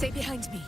Stay behind me.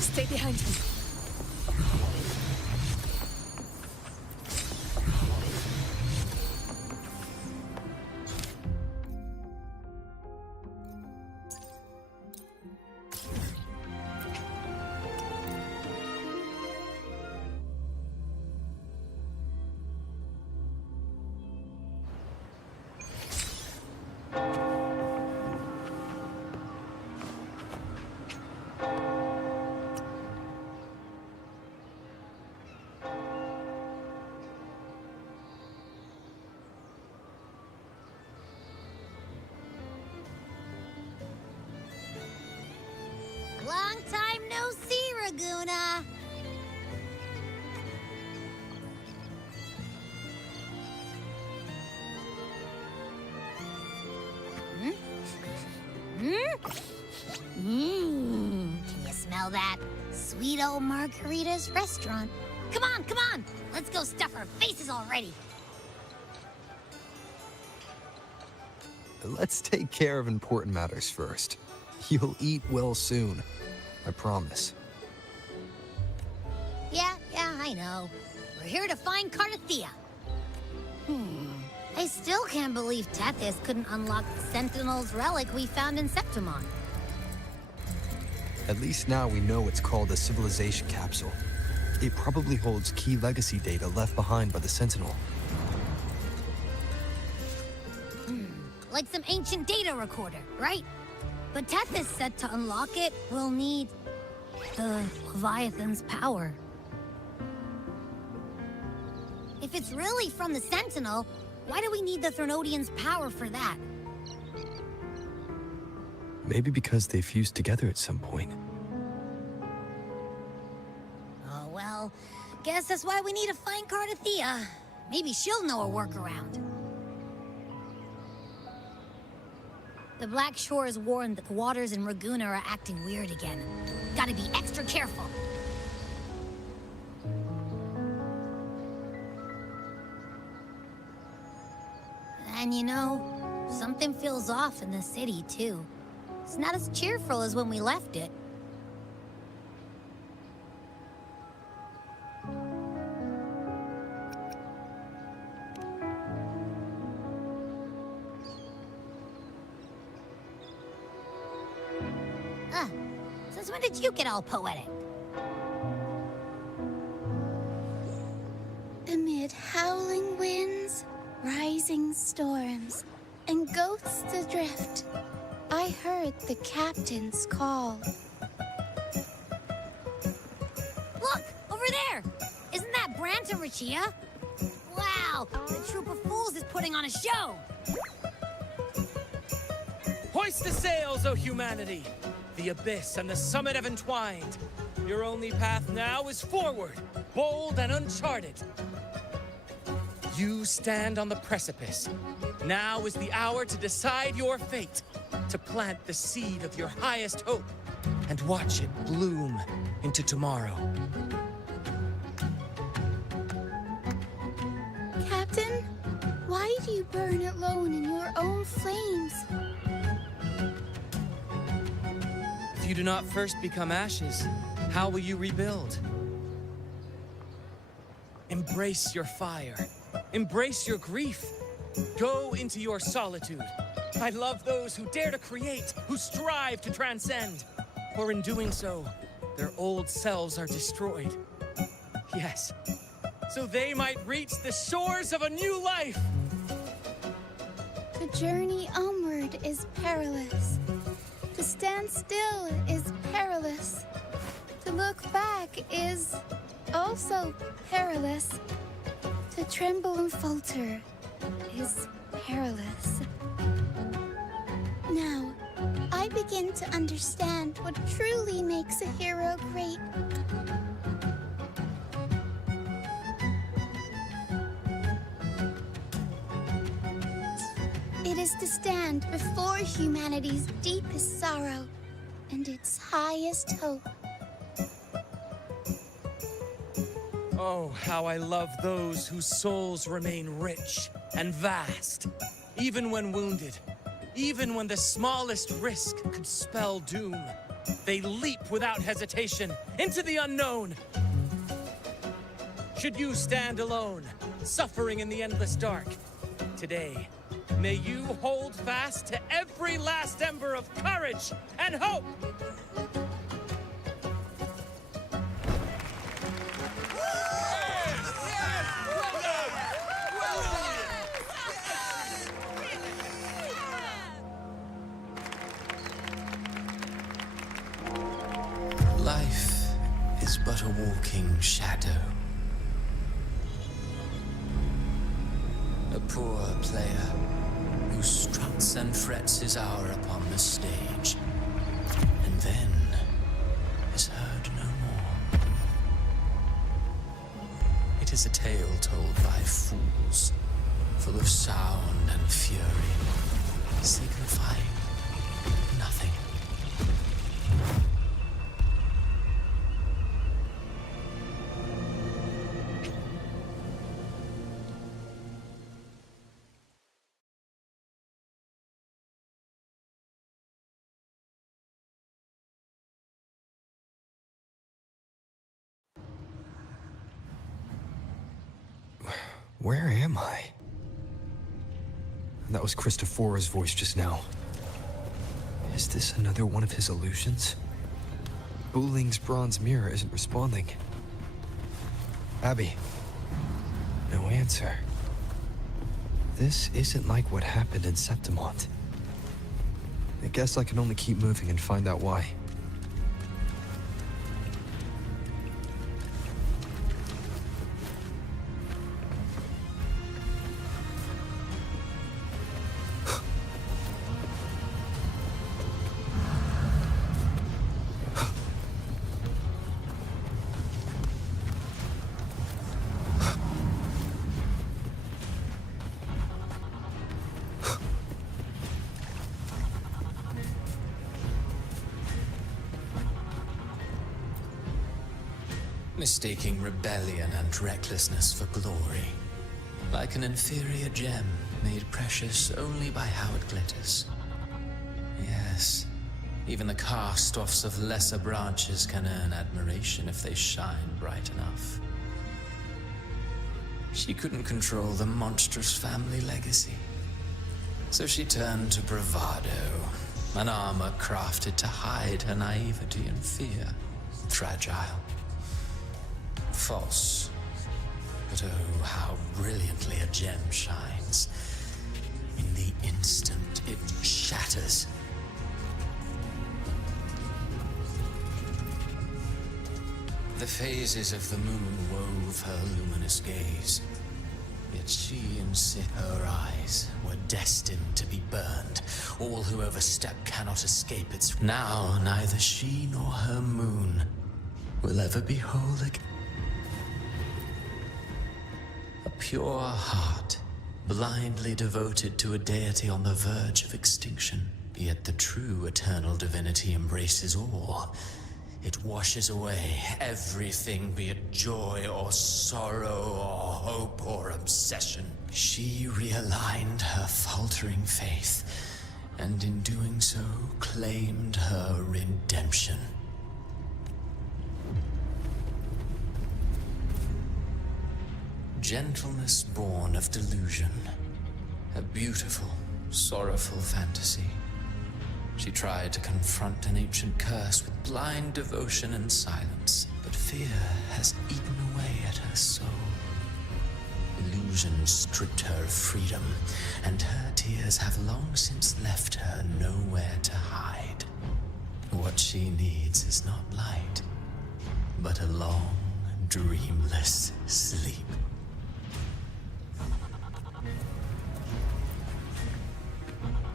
Stay behind me. Long time no see, Raguna. Can you smell that? Sweet old Margarita's restaurant. Come on, come on! Let's go stuff our faces already. Let's take care of important matters first. You'll eat well soon. I promise. Yeah, I know. We're here to find Cardathea. I still can't believe Tethys couldn't unlock the Sentinel's relic we found in Septimon. At least now we know it's called a civilization capsule. It probably holds key legacy data left behind by the Sentinel. Like some ancient data recorder, right? But Tethys said to unlock it, we'll need the Leviathan's power. If it's really from the Sentinel, why do we need the Threnodian's power for that? Maybe because they fused together at some point. Oh, well, guess that's why we need to find Cardathea. Maybe she'll know a workaround. The Black Shore has warned that the waters in Raguna are acting weird again. Gotta be extra careful. And you know, something feels off in the city, too. It's not as cheerful as when we left it. Since when did you get all poetic? Amid howling winds, rising storms, and ghosts adrift, I heard the captain's call. Look, over there! Isn't that Brant and Rachia? Wow, the troop of fools is putting on a show! Hoist the sails, O humanity! The abyss and the summit have entwined. Your only path now is forward, bold and uncharted. You stand on the precipice. Now is the hour to decide your fate, to plant the seed of your highest hope, and watch it bloom into tomorrow. Captain, why do you burn alone in your own flames? If you do not first become ashes, how will you rebuild? Embrace your fire. Embrace your grief. Go into your solitude. I love those who dare to create, who strive to transcend. For in doing so, their old selves are destroyed. Yes, so they might reach the shores of a new life. The journey onward is perilous. To stand still is perilous. To look back is also perilous. To tremble and falter is perilous. Now, I begin to understand what truly makes a hero great. It is to stand before humanity's deepest sorrow and its highest hope. Oh, how I love those whose souls remain rich and vast, even when wounded, even when the smallest risk could spell doom. They leap without hesitation into the unknown. Should you stand alone, suffering in the endless dark, today, may you hold fast to every last ember of courage and hope! Life is but a walking shadow. A poor player who struts and frets his hour upon the stage, and then is heard no more. It is a tale told by fools, full of sound and fury, signifying nothing. Where am I? That was Christophora's voice just now. Is this another one of his illusions? Buling's bronze mirror isn't responding. Abby. No answer. This isn't like what happened in Septimont. I guess I can only keep moving and find out why. Mistaking rebellion and recklessness for glory, like an inferior gem made precious only by how it glitters. Yes, even the cast-offs of lesser branches can earn admiration if they shine bright enough. She couldn't control the monstrous family legacy, so she turned to bravado, An armor crafted to hide her naivety and fear. Fragile. False. But oh, how brilliantly a gem shines. In the instant it shatters. The phases of the moon wove her luminous gaze. Yet she and her eyes were destined to be burned. All who overstep cannot escape its... Now neither she nor her moon will ever be whole again. A pure heart, blindly devoted to a deity on the verge of extinction. Yet the true eternal divinity embraces all. It washes away everything, be it joy or sorrow or hope or obsession. She realigned her faltering faith, and in doing so, claimed her redemption. Gentleness born of delusion. A beautiful, sorrowful fantasy. She tried to confront an ancient curse with blind devotion and silence, but fear has eaten away at her soul. Illusion stripped her of freedom, and her tears have long since left her nowhere to hide. What she needs is not light, but a long, dreamless sleep.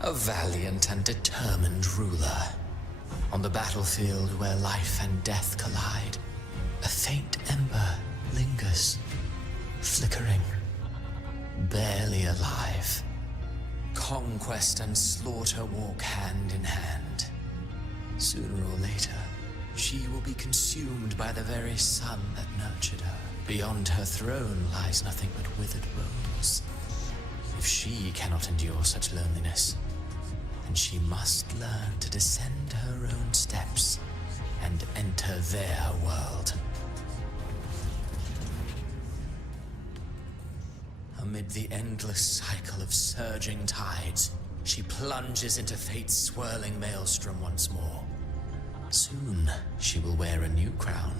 A valiant and determined ruler. On the battlefield where life and death collide, a faint ember lingers, flickering, barely alive. Conquest and slaughter walk hand in hand. Sooner or later, she will be consumed by the very sun that nurtured her. Beyond her throne lies nothing but withered bones. If she cannot endure such loneliness, and she must learn to descend her own steps and enter their world. Amid the endless cycle of surging tides, she plunges into fate's swirling maelstrom once more. Soon, she will wear a new crown,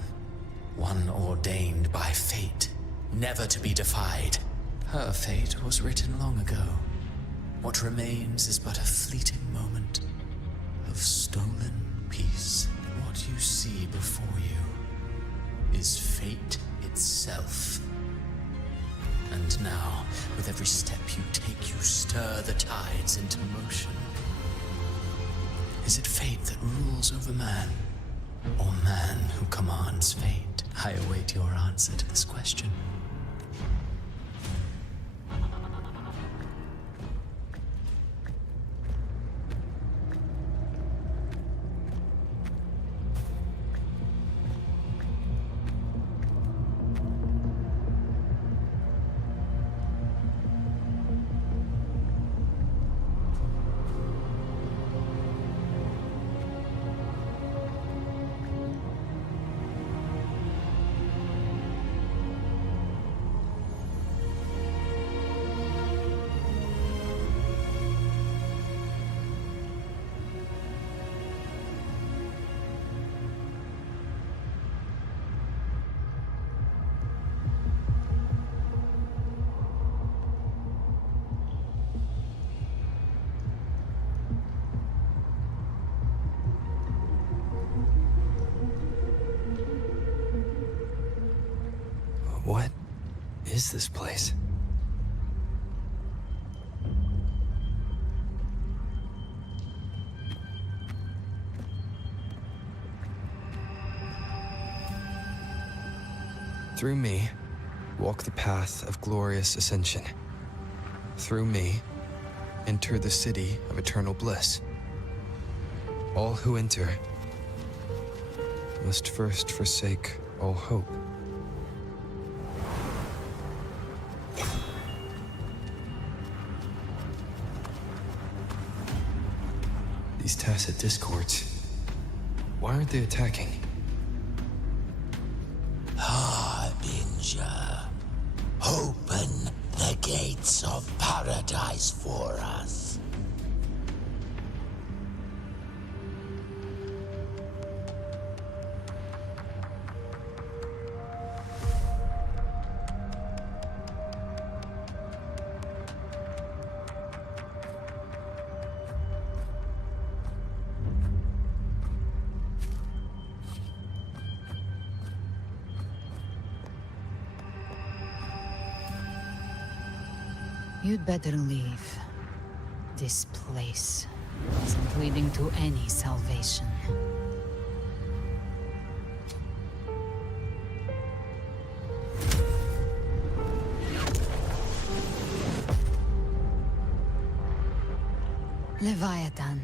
one ordained by fate, never to be defied. Her fate was written long ago. What remains is but a fleeting moment of stolen peace. What you see before you is fate itself. And now, with every step you take, you stir the tides into motion. Is it fate that rules over man, or man who commands fate? I await your answer to this question. What is this place? Through me, walk the path of glorious ascension. Through me, enter the city of eternal bliss. All who enter must first forsake all hope. These tacit discords, why aren't they attacking? Harbinger, open the gates of paradise for us. You'd better leave. This place isn't leading to any salvation. Leviathan,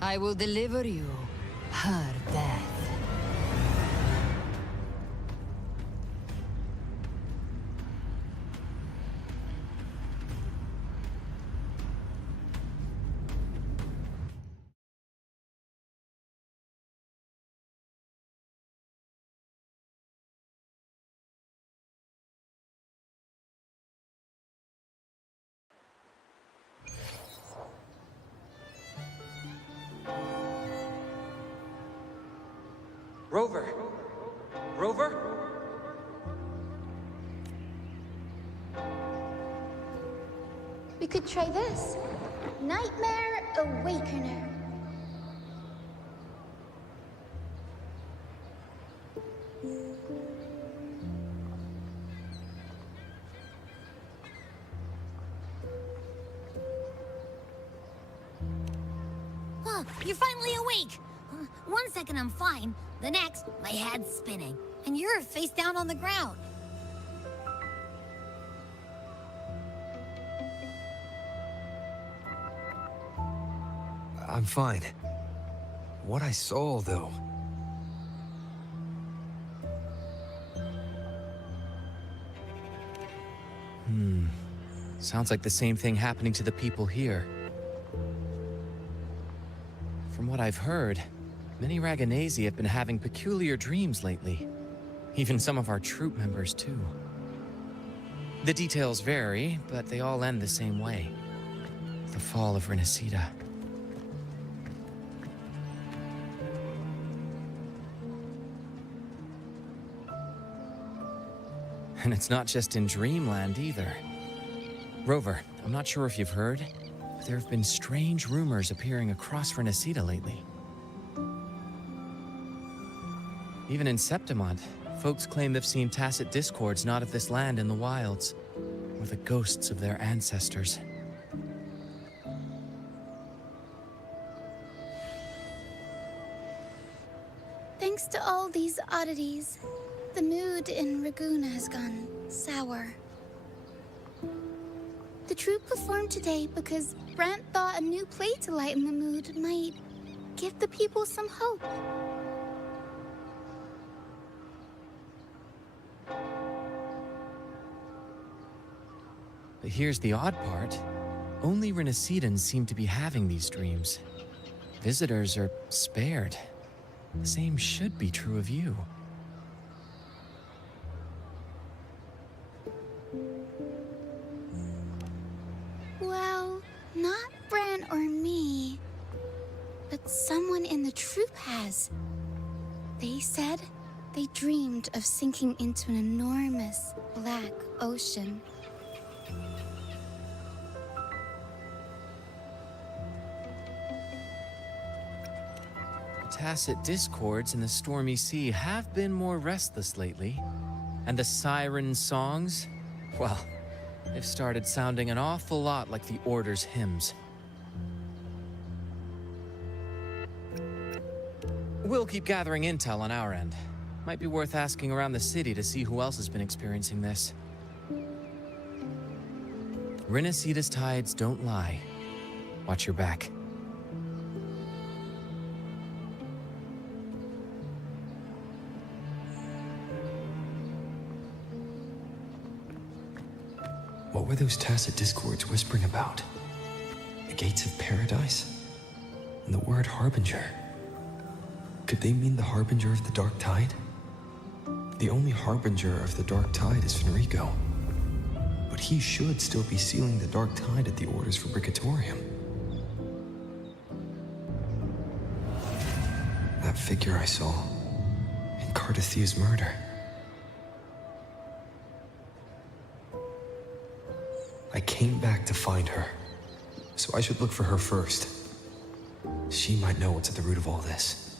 I will deliver you her death. Rover! Rover? We could try this. Nightmare Awakener. Oh, you're finally awake! 1 second I'm fine, the next, my head's spinning, and you're face down on the ground. I'm fine. What I saw, though. Sounds like the same thing happening to the people here. From what I've heard, many Raganesi have been having peculiar dreams lately. Even some of our troop members, too. The details vary, but they all end the same way. The fall of Renacida. And it's not just in Dreamland, either. Rover, I'm not sure if you've heard, but there have been strange rumors appearing across Renacida lately. Even in Septimont, folks claim they've seen tacit discords not of this land in the wilds, or the ghosts of their ancestors. Thanks to all these oddities, the mood in Raguna has gone sour. The troupe performed today because Brant thought a new play to lighten the mood might give the people some hope. But here's the odd part. Only Renacidans seem to be having these dreams. Visitors are spared. The same should be true of you. Well, not Brant or me, but someone in the troupe has. They said they dreamed of sinking into an enormous black ocean. Tacit discords in the stormy sea have been more restless lately. And the siren songs? Well, they've started sounding an awful lot like the Order's hymns. We'll keep gathering intel on our end. Might be worth asking around the city to see who else has been experiencing this. Renacida's tides don't lie. Watch your back. What were those tacit discords whispering about? The gates of paradise? And the word harbinger? Could they mean the harbinger of the dark tide? The only harbinger of the dark tide is Fenrico. But he should still be sealing the dark tide at the Order's Fabricatorium. That figure I saw in Cardathia's murder. I came back to find her, so I should look for her first. She might know what's at the root of all this.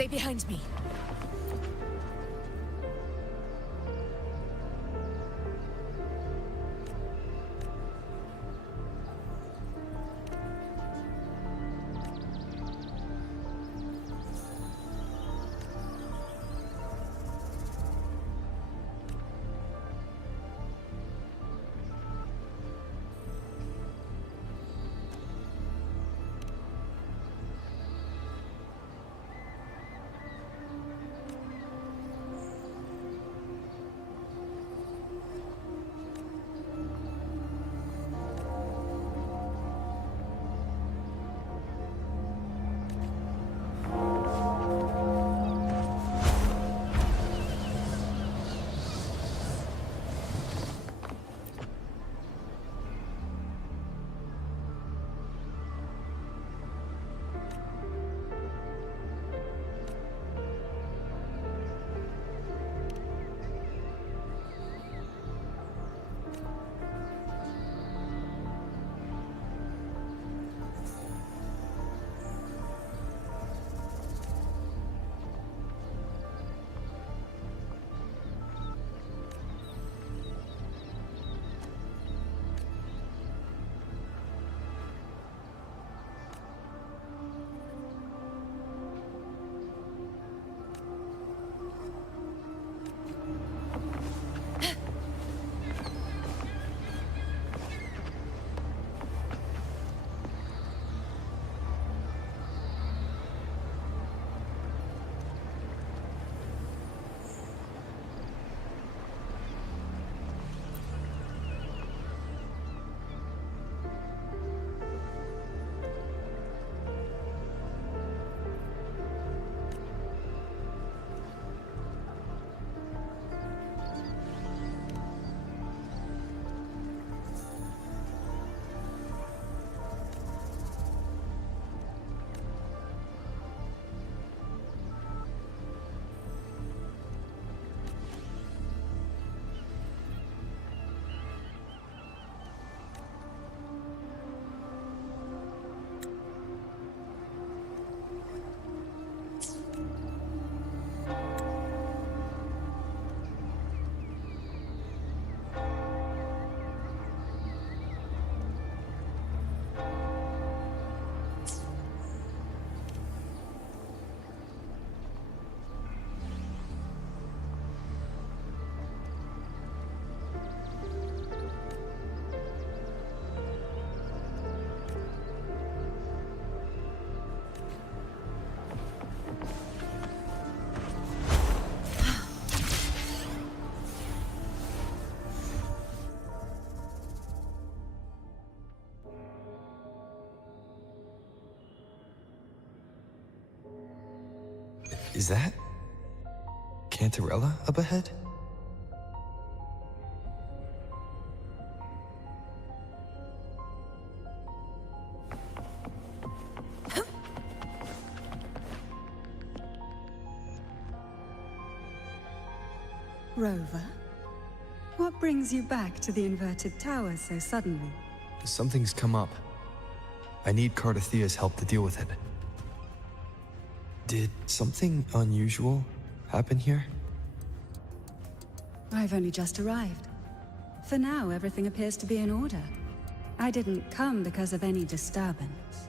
Stay behind me. Is that Cantarella up ahead? Rover, what brings you back to the inverted tower so suddenly? Something's come up. I need Cardathea's help to deal with it. Did something unusual happen here? I've only just arrived. For now, everything appears to be in order. I didn't come because of any disturbance.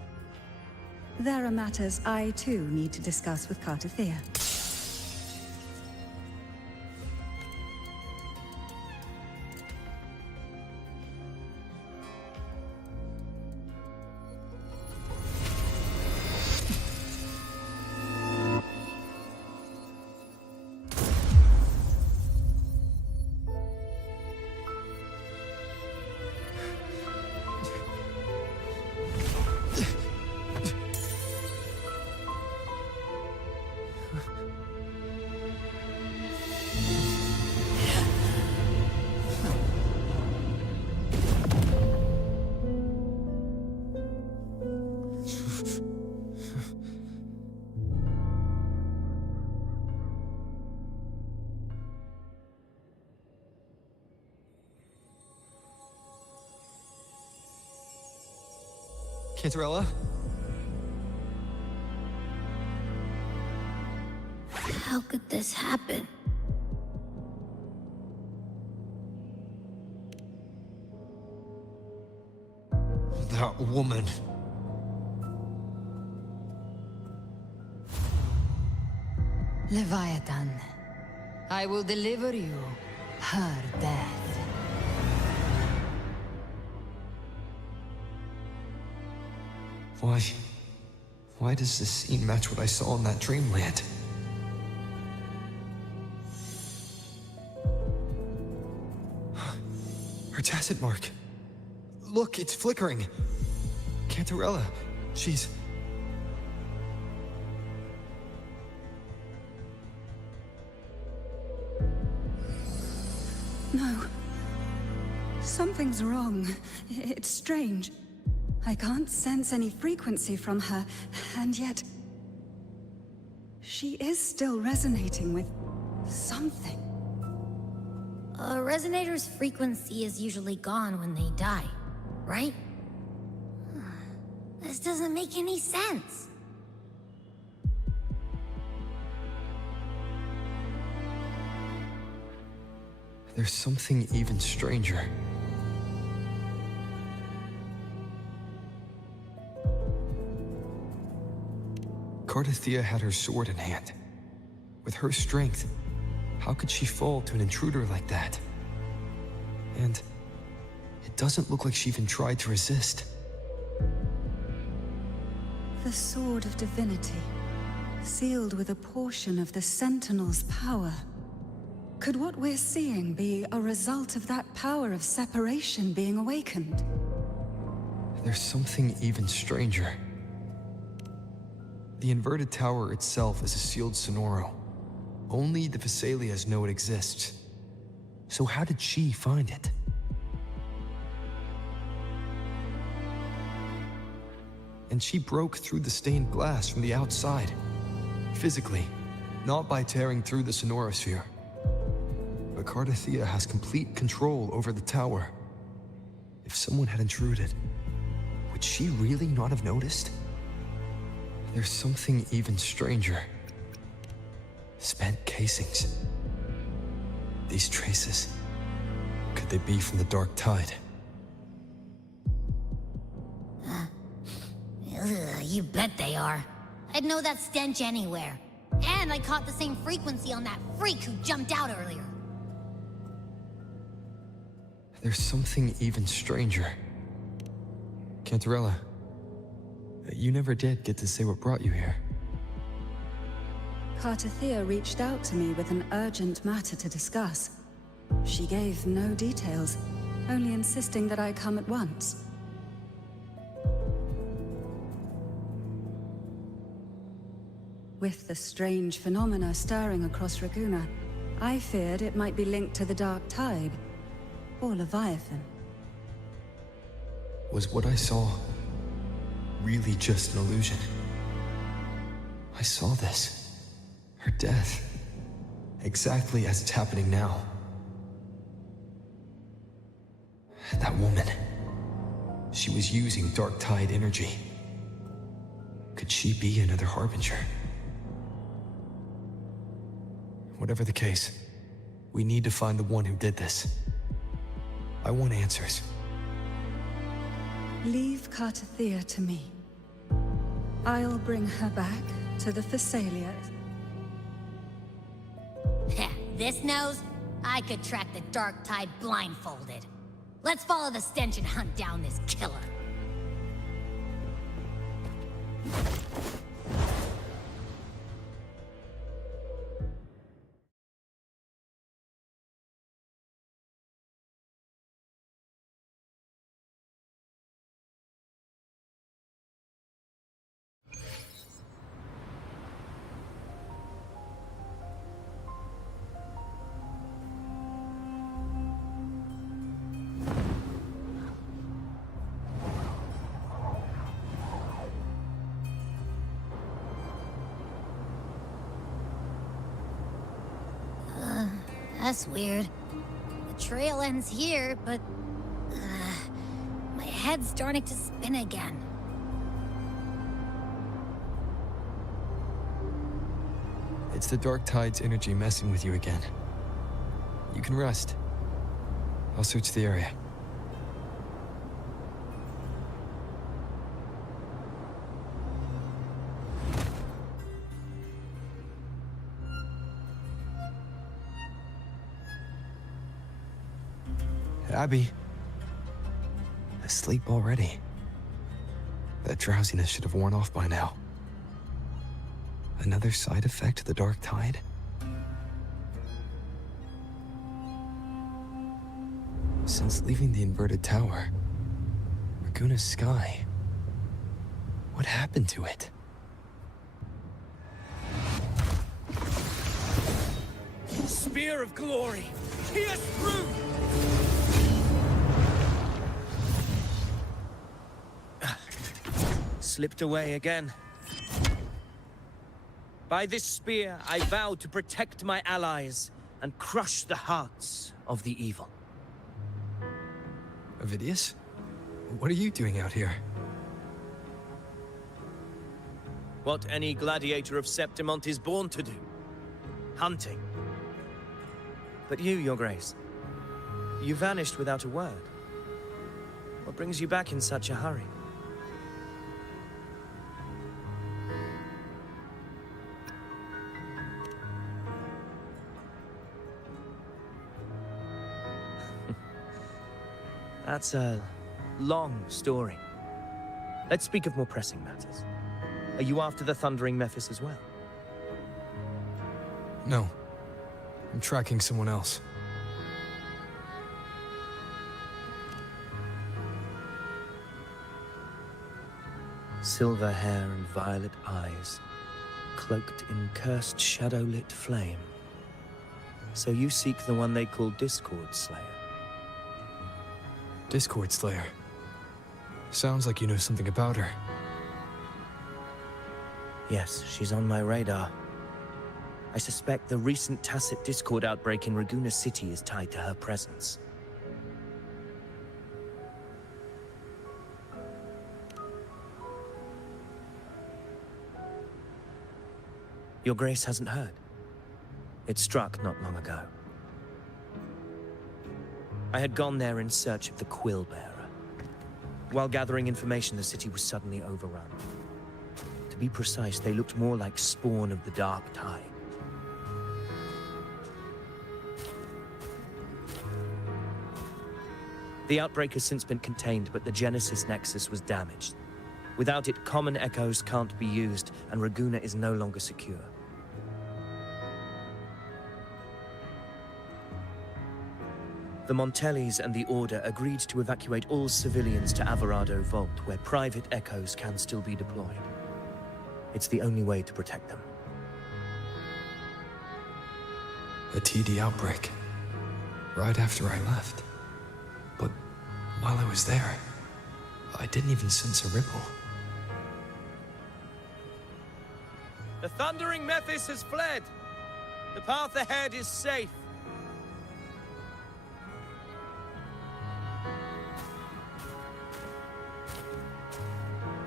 There are matters I too need to discuss with Cardathea. Cantarella? How could this happen? That woman. Leviathan, I will deliver you her death. Why does this scene match what I saw in that dreamland? Her tacit mark. Look, it's flickering. Cantarella, she's... No. Something's wrong. It's strange. I can't sense any frequency from her, and yet... she is still resonating with... something. A resonator's frequency is usually gone when they die, right? This doesn't make any sense. There's something even stranger. Cardathea had her sword in hand. With her strength, how could she fall to an intruder like that? And it doesn't look like she even tried to resist. The Sword of Divinity, sealed with a portion of the Sentinel's power. Could what we're seeing be a result of that power of separation being awakened? There's something even stranger. The inverted tower itself is a sealed Sonoro. Only the Vesalias know it exists. So how did she find it? And she broke through the stained glass from the outside. Physically, not by tearing through the Sonorosphere. But Cardathea has complete control over the tower. If someone had intruded, would she really not have noticed? There's something even stranger. Spent casings. These traces, could they be from the Dark Tide? You bet they are. I'd know that stench anywhere. And I caught the same frequency on that freak who jumped out earlier. There's something even stranger. Cantarella, you never did get to say what brought you here. Cardathea reached out to me with an urgent matter to discuss. She gave no details, only insisting that I come at once. With the strange phenomena stirring across Raguna, I feared it might be linked to the Dark Tide, or Leviathan. Was what I saw really just an illusion? I saw this. Her death. Exactly as it's happening now. That woman. She was using Dark Tide energy. Could she be another Harbinger? Whatever the case, we need to find the one who did this. I want answers. Leave Cardathea to me. I'll bring her back to the Thessalias. This nose? I could track the Dark Tide blindfolded. Let's follow the stench and hunt down this killer. That's weird. The trail ends here, but... my head's starting to spin again. It's the Dark Tide's energy messing with you again. You can rest. I'll search the area. Abby. Asleep already. That drowsiness should have worn off by now. Another side effect of the Dark Tide? Since leaving the inverted tower, Raguna's sky. What happened to it? Spear of glory! Pierce through! Slipped away again. By this spear, I vow to protect my allies and crush the hearts of the evil. Avidius? What are you doing out here? What any gladiator of Septimont is born to do. Hunting. But you, Your Grace, you vanished without a word. What brings you back in such a hurry? That's a long story. Let's speak of more pressing matters. Are you after the Thundering Mephis as well? No. I'm tracking someone else. Silver hair and violet eyes, cloaked in cursed shadow-lit flame. So you seek the one they call Discord Slayer. Discord Slayer. Sounds like you know something about her. Yes, she's on my radar. I suspect the recent Tacet Discord outbreak in Raguna City is tied to her presence. Your Grace hasn't heard. It struck not long ago. I had gone there in search of the Quill Bearer. While gathering information, the city was suddenly overrun. To be precise, they looked more like spawn of the Dark Tide. The outbreak has since been contained, but the Genesis Nexus was damaged. Without it, common echoes can't be used, and Raguna is no longer secure. The Montellis and the Order agreed to evacuate all civilians to Averado Vault, where private echoes can still be deployed. It's the only way to protect them. A TD outbreak. Right after I left. But while I was there, I didn't even sense a ripple. The Thundering Mephis has fled. The path ahead is safe.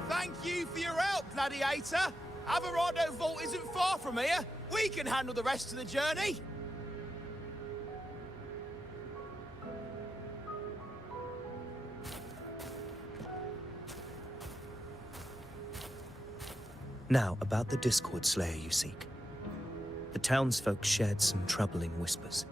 Thank you for your help, Gladiator. Averado Vault isn't far from here. We can handle the rest of the journey. Now, about the Discord Slayer you seek. The townsfolk shared some troubling whispers.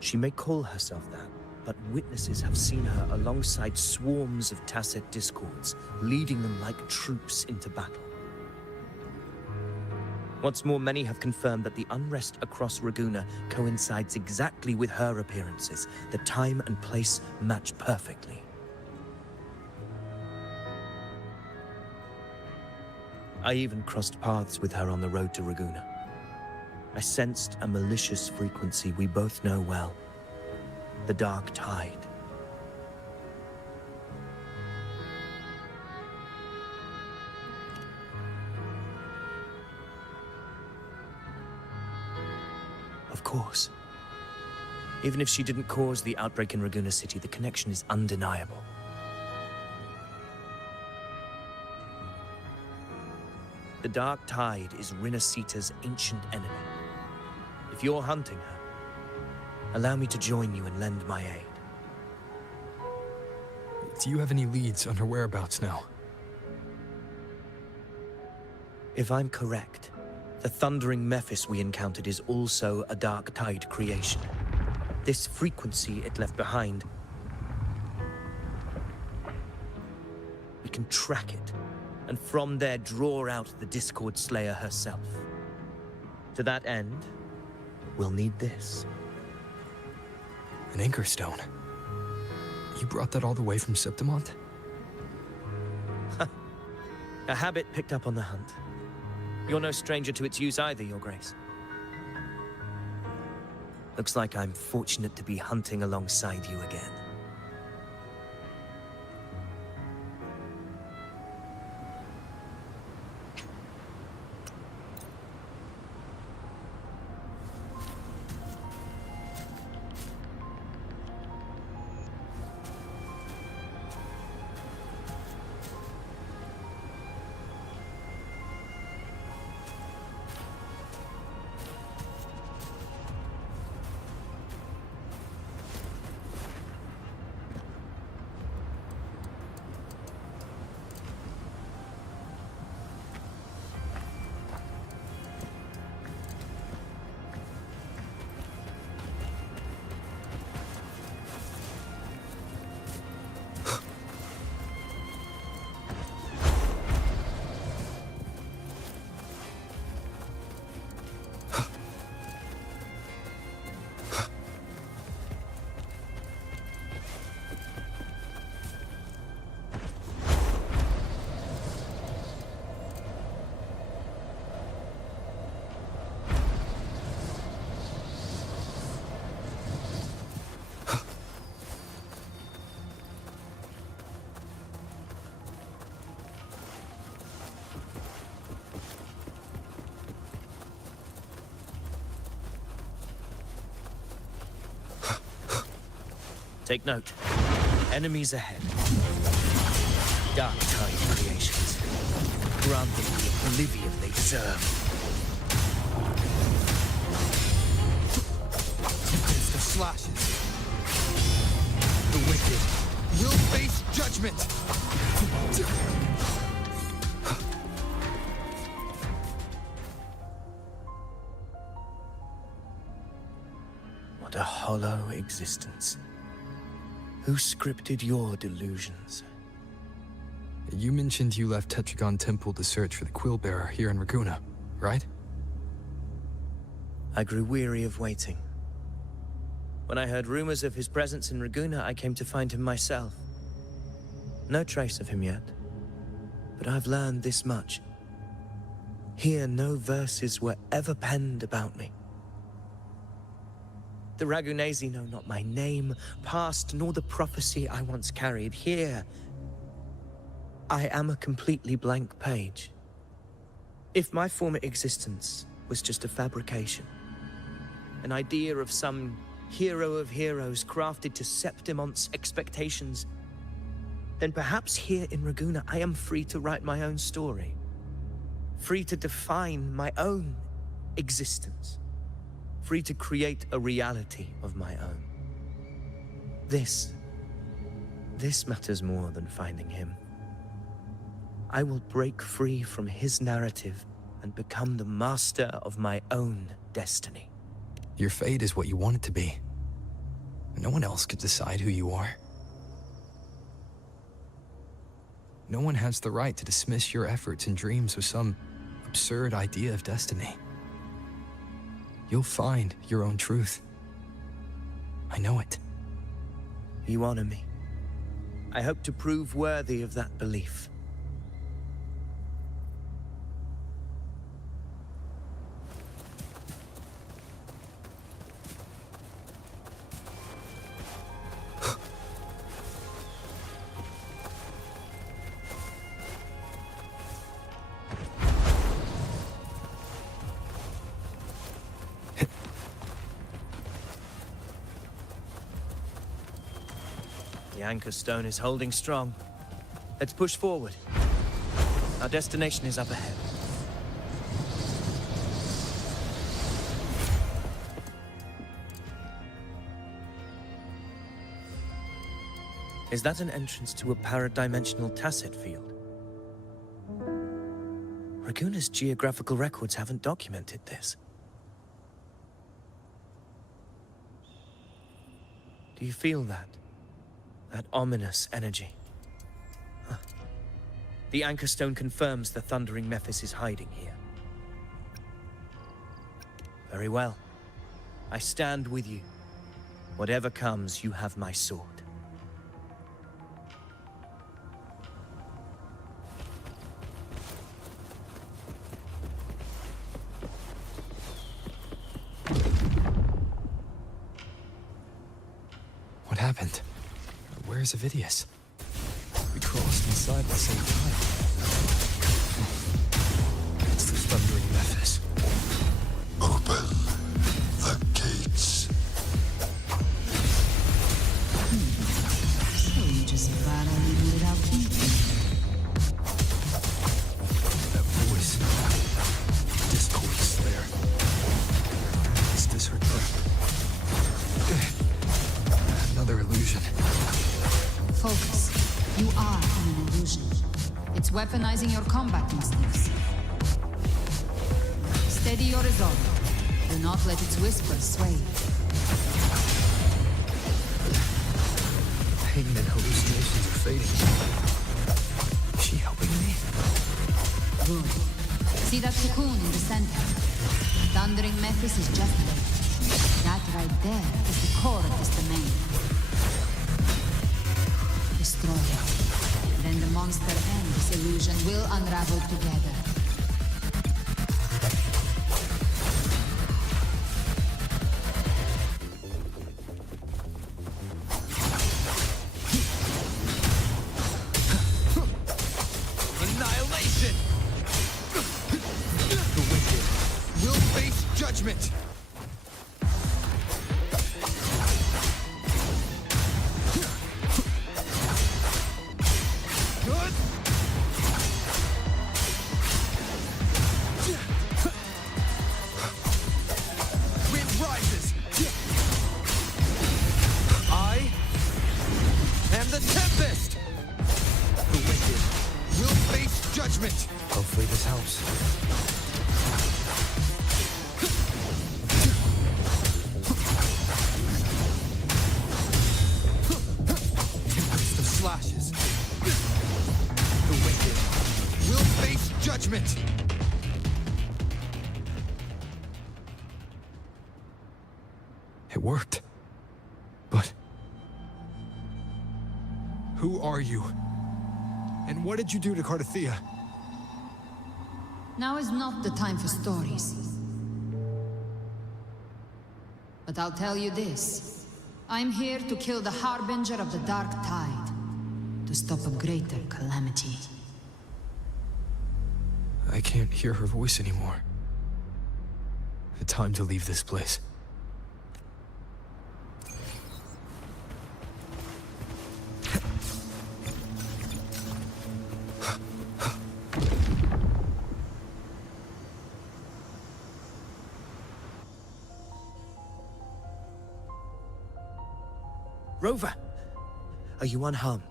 She may call herself that, but witnesses have seen her alongside swarms of Tacet Discords, leading them like troops into battle. What's more, many have confirmed that the unrest across Raguna coincides exactly with her appearances. The time and place match perfectly. I even crossed paths with her on the road to Raguna. I sensed a malicious frequency we both know well. The Dark Tide. Of course. Even if she didn't cause the outbreak in Raguna City, the connection is undeniable. The Dark Tide is Rinasita's ancient enemy. If you're hunting her, allow me to join you and lend my aid. Do you have any leads on her whereabouts now? If I'm correct, the thundering Mephis we encountered is also a Dark Tide creation. This frequency it left behind, we can track it, and from there draw out the Discord Slayer herself. To that end, we'll need this. An anchor stone. You brought that all the way from Septimont? A habit picked up on the hunt. You're no stranger to its use either, Your Grace. Looks like I'm fortunate to be hunting alongside you again. Take note. Enemies ahead. Dark Tide creations. Grant them the oblivion they deserve. It's the slashes. The wicked. You'll face judgment. What a hollow existence. Who scripted your delusions? You mentioned you left Tetragon Temple to search for the Quillbearer here in Raguna, right? I grew weary of waiting. When I heard rumors of his presence in Raguna, I came to find him myself. No trace of him yet, but I've learned this much. Here, no verses were ever penned about me. The Ragunesi know not my name, past, nor the prophecy I once carried. Here, I am a completely blank page. If my former existence was just a fabrication, an idea of some hero of heroes crafted to Septimont's expectations, then perhaps here in Raguna I am free to write my own story, free to define my own existence. Free to create a reality of my own. This matters more than finding him. I will break free from his narrative and become the master of my own destiny. Your fate is what you want it to be. No one else could decide who you are. No one has the right to dismiss your efforts and dreams with some absurd idea of destiny. You'll find your own truth. I know it. You honor me. I hope to prove worthy of that belief. The anchor stone is holding strong. Let's push forward. Our destination is up ahead. Is that an entrance to a paradimensional tacit field? Raguna's geographical records haven't documented this. Do you feel that? That ominous energy? Huh. The Anchor Stone confirms the Thundering Mephis is hiding here. Very well. I stand with you. Whatever comes, you have my sword. What happened? Where's Avidius? We crossed inside at the same time. It's the Thundering Mephis. Open the gates. So you just battle him without thinking. That voice. Discourse there. Is this her trap? Another illusion. Focus. You are an illusion. It's weaponizing your combat instincts. Steady your resolve. Do not let its whispers sway you. Pain and hallucinations are fading. Is she helping me? Good. See that cocoon in the center? Thundering Mephis is just there. That right there is the core of this domain. Destroy it. Then the monster and this illusion will unravel together. Annihilation! The wicked will face judgment! Good! Wind rises! I am the Tempest! The wicked will face judgment! Hopefully this helps. Tempest of slashes. The wicked will face judgment! It worked. But... who are you? And what did you do to Cardathea? Now is not the time for stories. But I'll tell you this. I'm here to kill the Harbinger of the Dark Tide. To stop a greater calamity. I can't hear her voice anymore. Time to leave this place. Rover! Are you unharmed?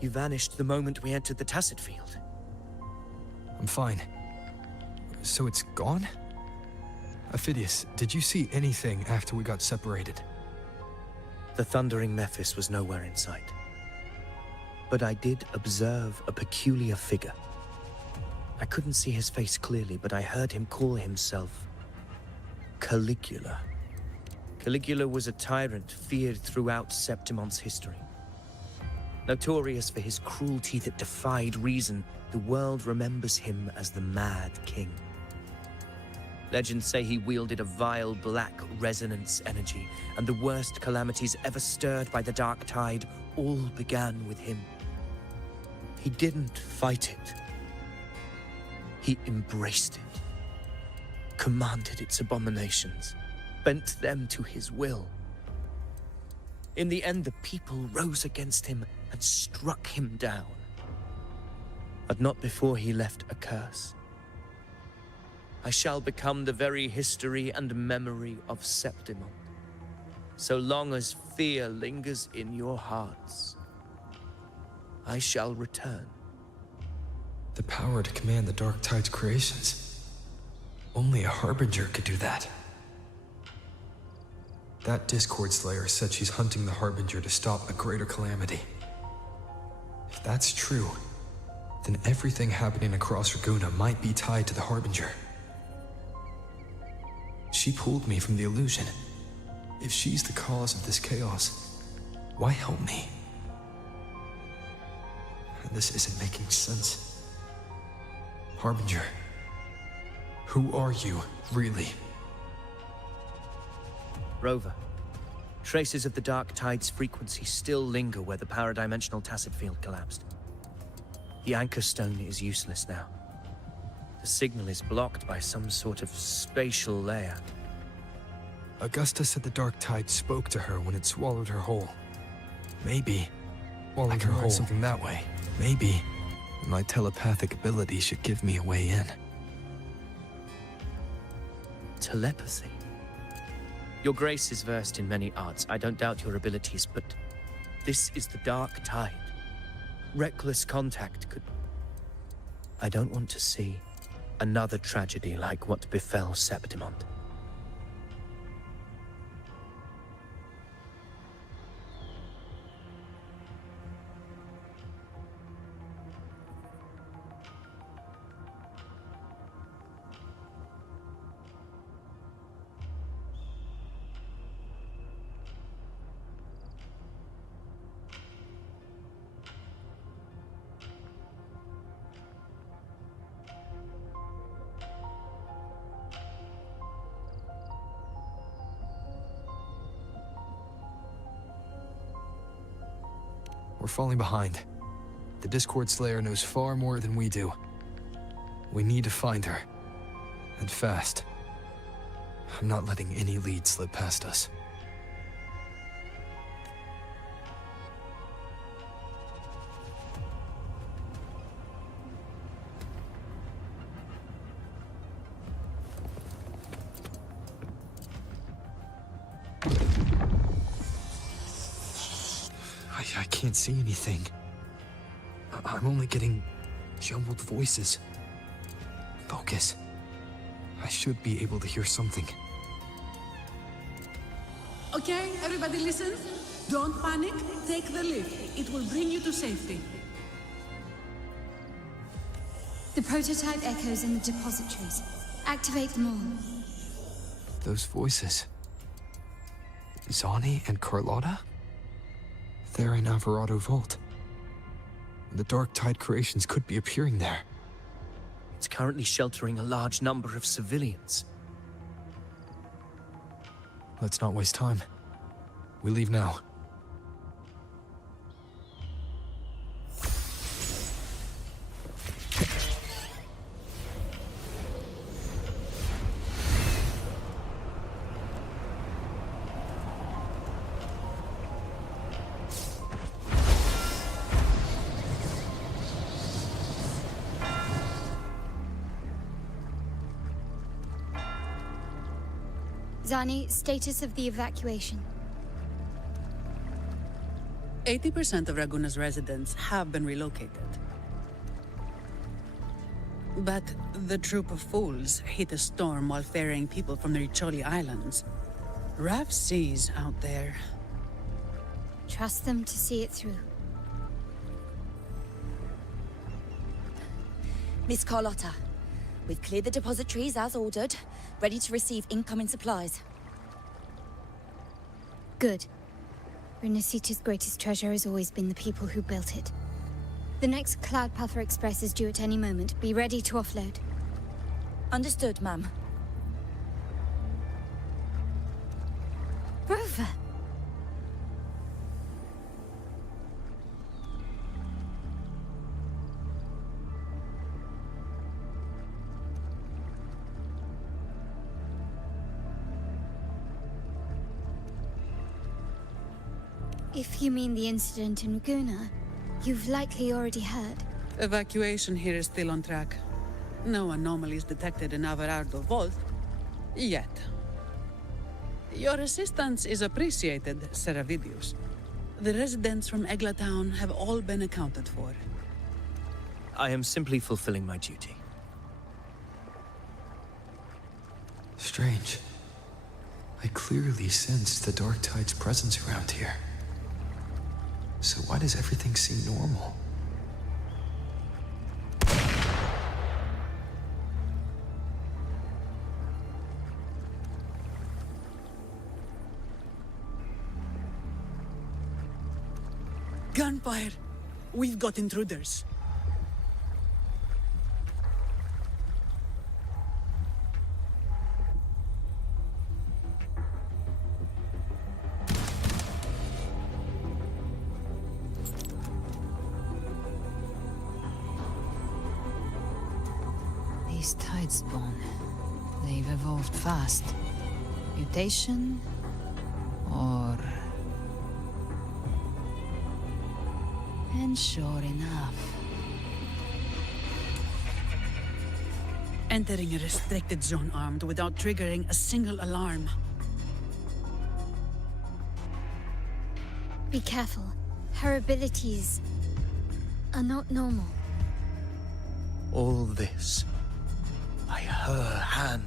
You vanished the moment we entered the Tacit Field. I'm fine. So it's gone? Ophidius, did you see anything after we got separated? The Thundering Mephis was nowhere in sight. But I did observe a peculiar figure. I couldn't see his face clearly, but I heard him call himself Caligula. Caligula was a tyrant feared throughout Septimon's history. Notorious for his cruelty that defied reason, the world remembers him as the Mad King. Legends say he wielded a vile black resonance energy, and the worst calamities ever stirred by the Dark Tide all began with him. He didn't fight it. He embraced it, commanded its abominations, bent them to his will. In the end, the people rose against him and struck him down. But not before he left a curse. I shall become the very history and memory of Septimon. So long as fear lingers in your hearts, I shall return. The power to command the Dark Tide's creations. Only a Harbinger could do that. That Discord Slayer said she's hunting the Harbinger to stop a greater calamity. If that's true, then everything happening across Raguna might be tied to the Harbinger. She pulled me from the illusion. If she's the cause of this chaos, why help me? This isn't making sense. Harbinger, who are you, really? Rover, traces of the Dark Tide's frequency still linger where the paradimensional tacit field collapsed. The anchor stone is useless now. The signal is blocked by some sort of spatial layer. Augusta said the Dark Tide spoke to her when it swallowed her whole. Maybe swallowing her whole something that way. Maybe my telepathic ability should give me a way in. Telepathy? Your Grace is versed in many arts. I don't doubt your abilities, but this is the Dark Tide. Reckless contact could... I don't want to see another tragedy like what befell Septimond. We're falling behind. The Discord Slayer knows far more than we do. We need to find her. And fast. I'm not letting any lead slip past us. I can't see anything. I'm only getting jumbled voices. Focus. I should be able to hear something. Okay, everybody listen. Don't panic. Take the lift. It will bring you to safety. The prototype echoes in the depositories. Activate them all. Those voices. Zani and Carlotta? They're in Alvarado Vault. The Dark Tide creations could be appearing there. It's currently sheltering a large number of civilians. Let's not waste time. We leave now. Zani, status of the evacuation. 80% of Raguna's residents have been relocated. But the troop of fools hit a storm while ferrying people from the Riccioli Islands. Rough seas out there. Trust them to see it through. Miss Carlotta, we've cleared the depositories as ordered, ready to receive incoming supplies. Good. Renacita's greatest treasure has always been the people who built it. The next Cloudpuffer Express is due at any moment. Be ready to offload. Understood, ma'am. Rover! If you mean the incident in Raguna, you've likely already heard. Evacuation here is still on track. No anomalies detected in Alvarado Vault. Yet. Your assistance is appreciated, Seravidius. The residents from Eglatown have all been accounted for. I am simply fulfilling my duty. Strange. I clearly sensed the Dark Tide's presence around here. So why does everything seem normal? Gunfire! We've got intruders. These tide spawn. They've evolved fast. Mutation? Or... And sure enough... Entering a restricted zone armed without triggering a single alarm. Be careful. Her abilities are not normal. All this by her hand.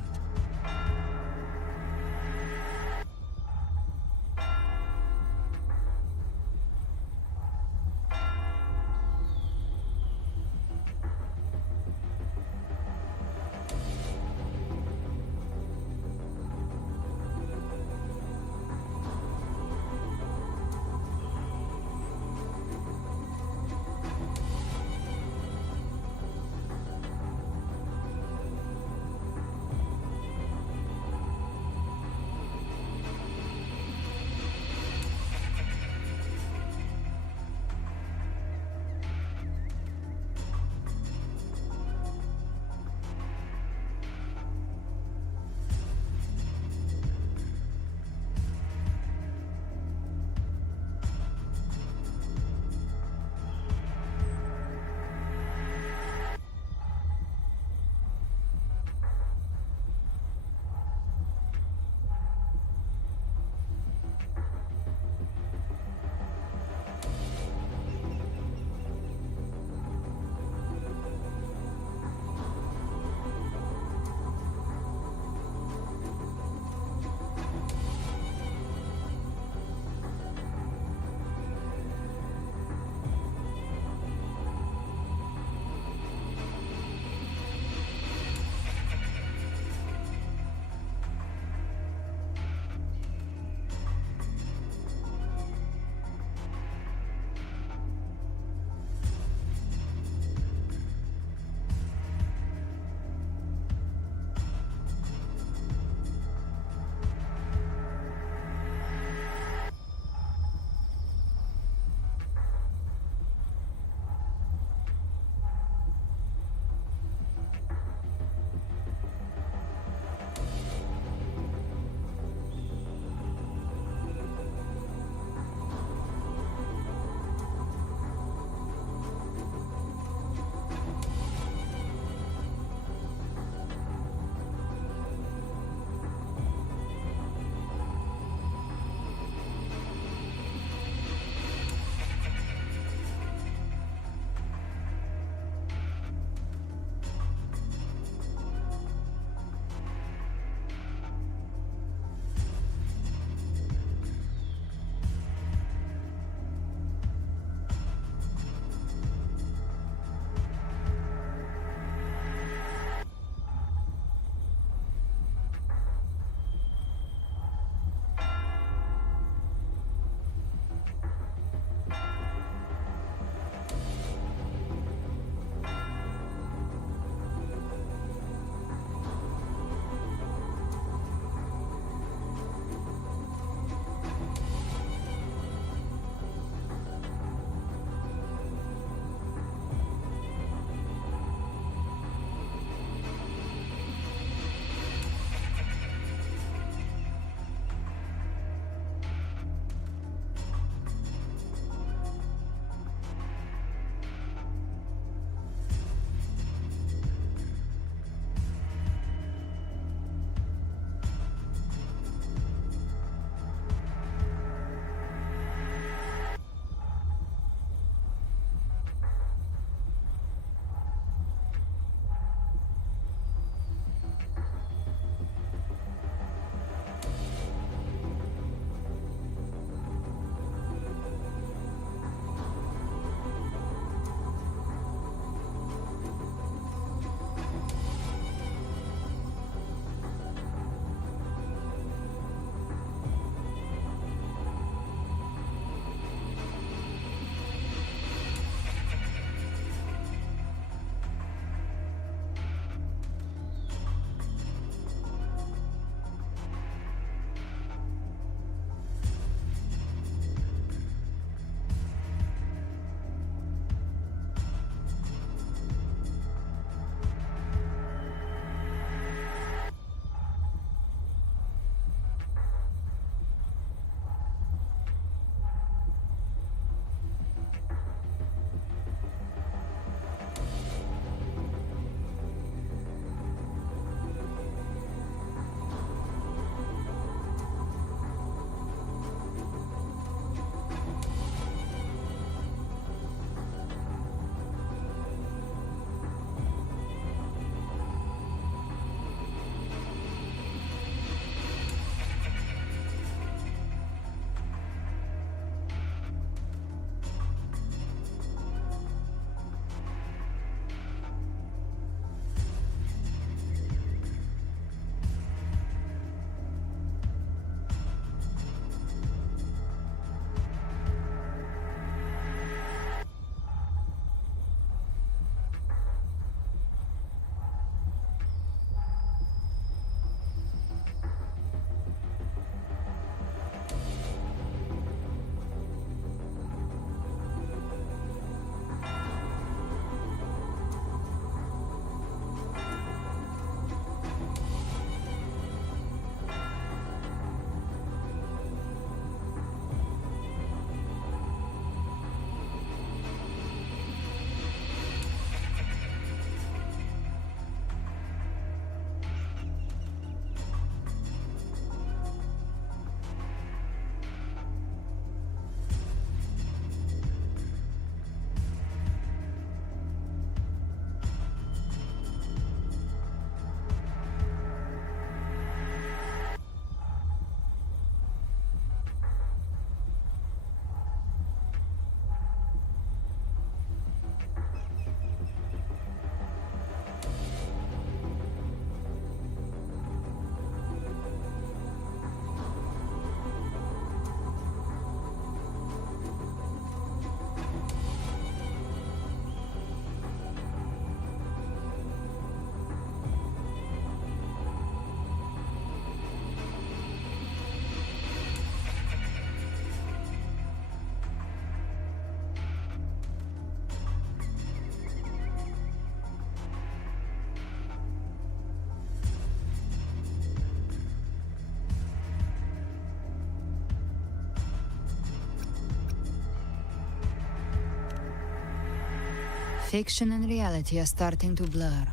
Fiction and reality are starting to blur.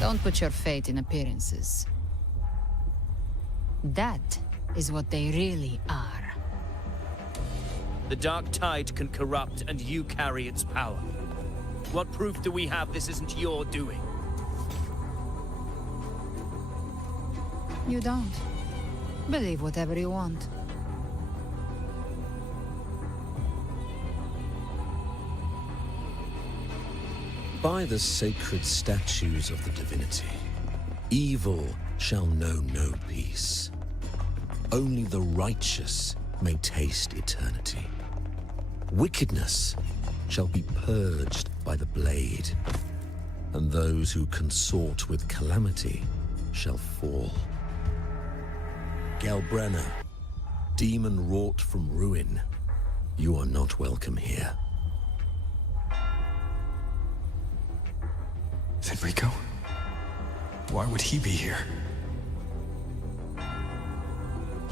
Don't put your faith in appearances. That is what they really are. The Dark Tide can corrupt, and you carry its power. What proof do we have this isn't your doing? You don't. Believe whatever you want. By the sacred statues of the divinity, evil shall know no peace. Only the righteous may taste eternity. Wickedness shall be purged by the blade, and those who consort with calamity shall fall. Gelbrenna, demon wrought from ruin, you are not welcome here. Fenrico? Why would he be here?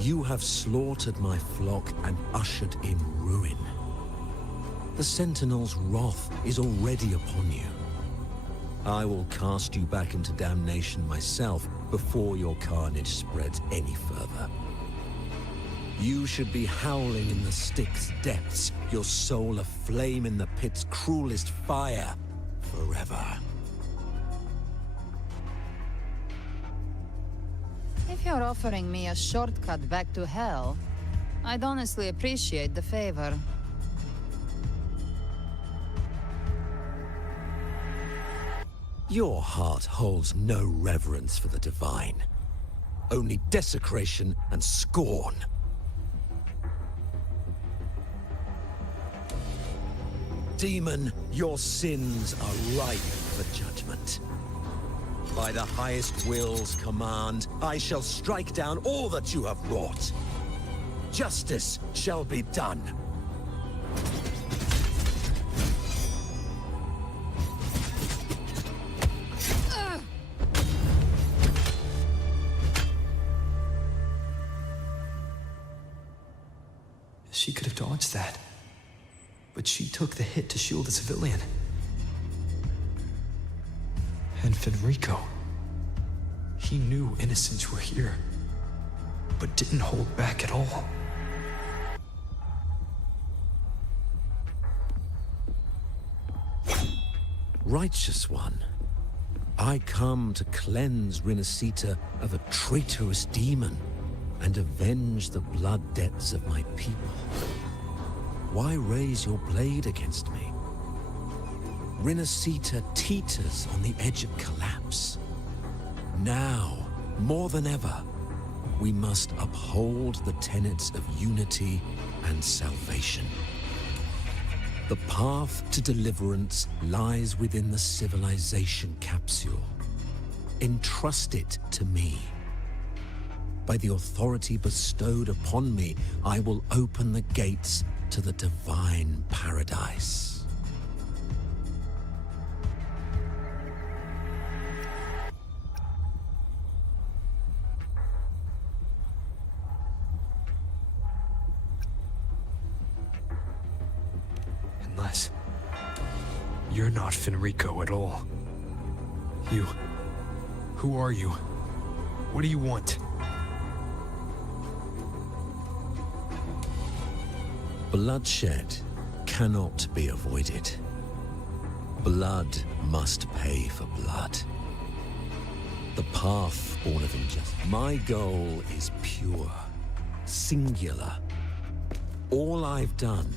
You have slaughtered my flock and ushered in ruin. The Sentinel's wrath is already upon you. I will cast you back into damnation myself before your carnage spreads any further. You should be howling in the Styx's depths, your soul aflame in the pit's cruelest fire, forever. If you're offering me a shortcut back to hell, I'd honestly appreciate the favor. Your heart holds no reverence for the divine. Only desecration and scorn. Demon, your sins are ripe for judgment. By the highest will's command, I shall strike down all that you have wrought. Justice shall be done. She could have dodged that. But she took the hit to shield a civilian. And Fenrico. He knew innocents were here, but didn't hold back at all. Righteous One, I come to cleanse Rinascita of a traitorous demon and avenge the blood debts of my people. Why raise your blade against me? Rinascita teeters on the edge of collapse. Now, more than ever, we must uphold the tenets of unity and salvation. The path to deliverance lies within the civilization capsule. Entrust it to me. By the authority bestowed upon me, I will open the gates to the divine paradise. Unless you're not Fenrico at all. Who are you? What do you want? Bloodshed cannot be avoided. Blood must pay for blood. The path born of injustice. My goal is pure, singular. All I've done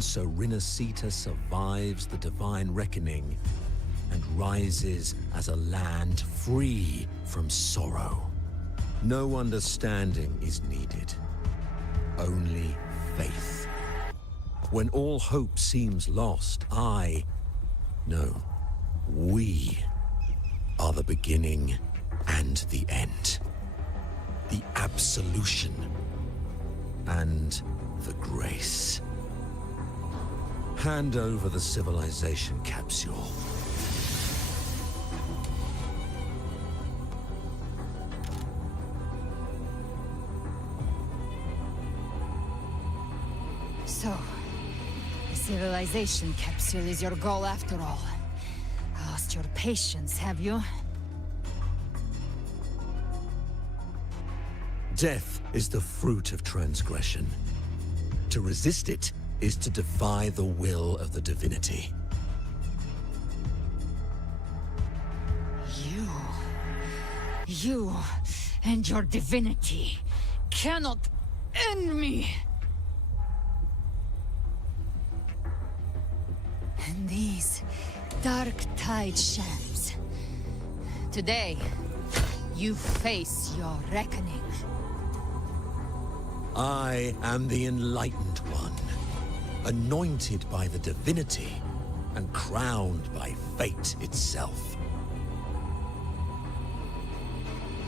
so Rinascita survives the divine reckoning and rises as a land free from sorrow. No understanding is needed, only faith. When all hope seems lost, we are the beginning and the end. The absolution and the grace. Hand over the civilization capsule. So, the Civilization capsule is your goal after all. Lost your patience, have you? Death is the fruit of transgression. To resist it is to defy the will of the divinity. You and your divinity cannot end me! And these dark tide shams. Today, you face your reckoning. I am the Enlightened One, anointed by the divinity and crowned by fate itself.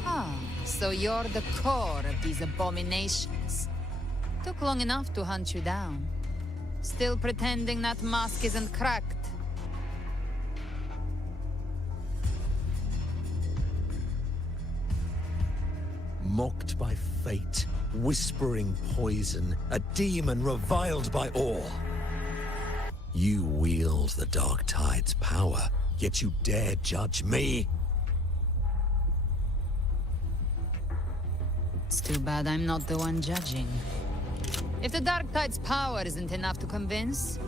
Ah, so you're the core of these abominations. Took long enough to hunt you down. Still pretending that mask isn't cracked. Mocked by fate, whispering poison, a demon reviled by all. You wield the Dark Tide's power, yet you dare judge me? It's too bad I'm not the one judging. If the Dark Tide's power isn't enough to convince,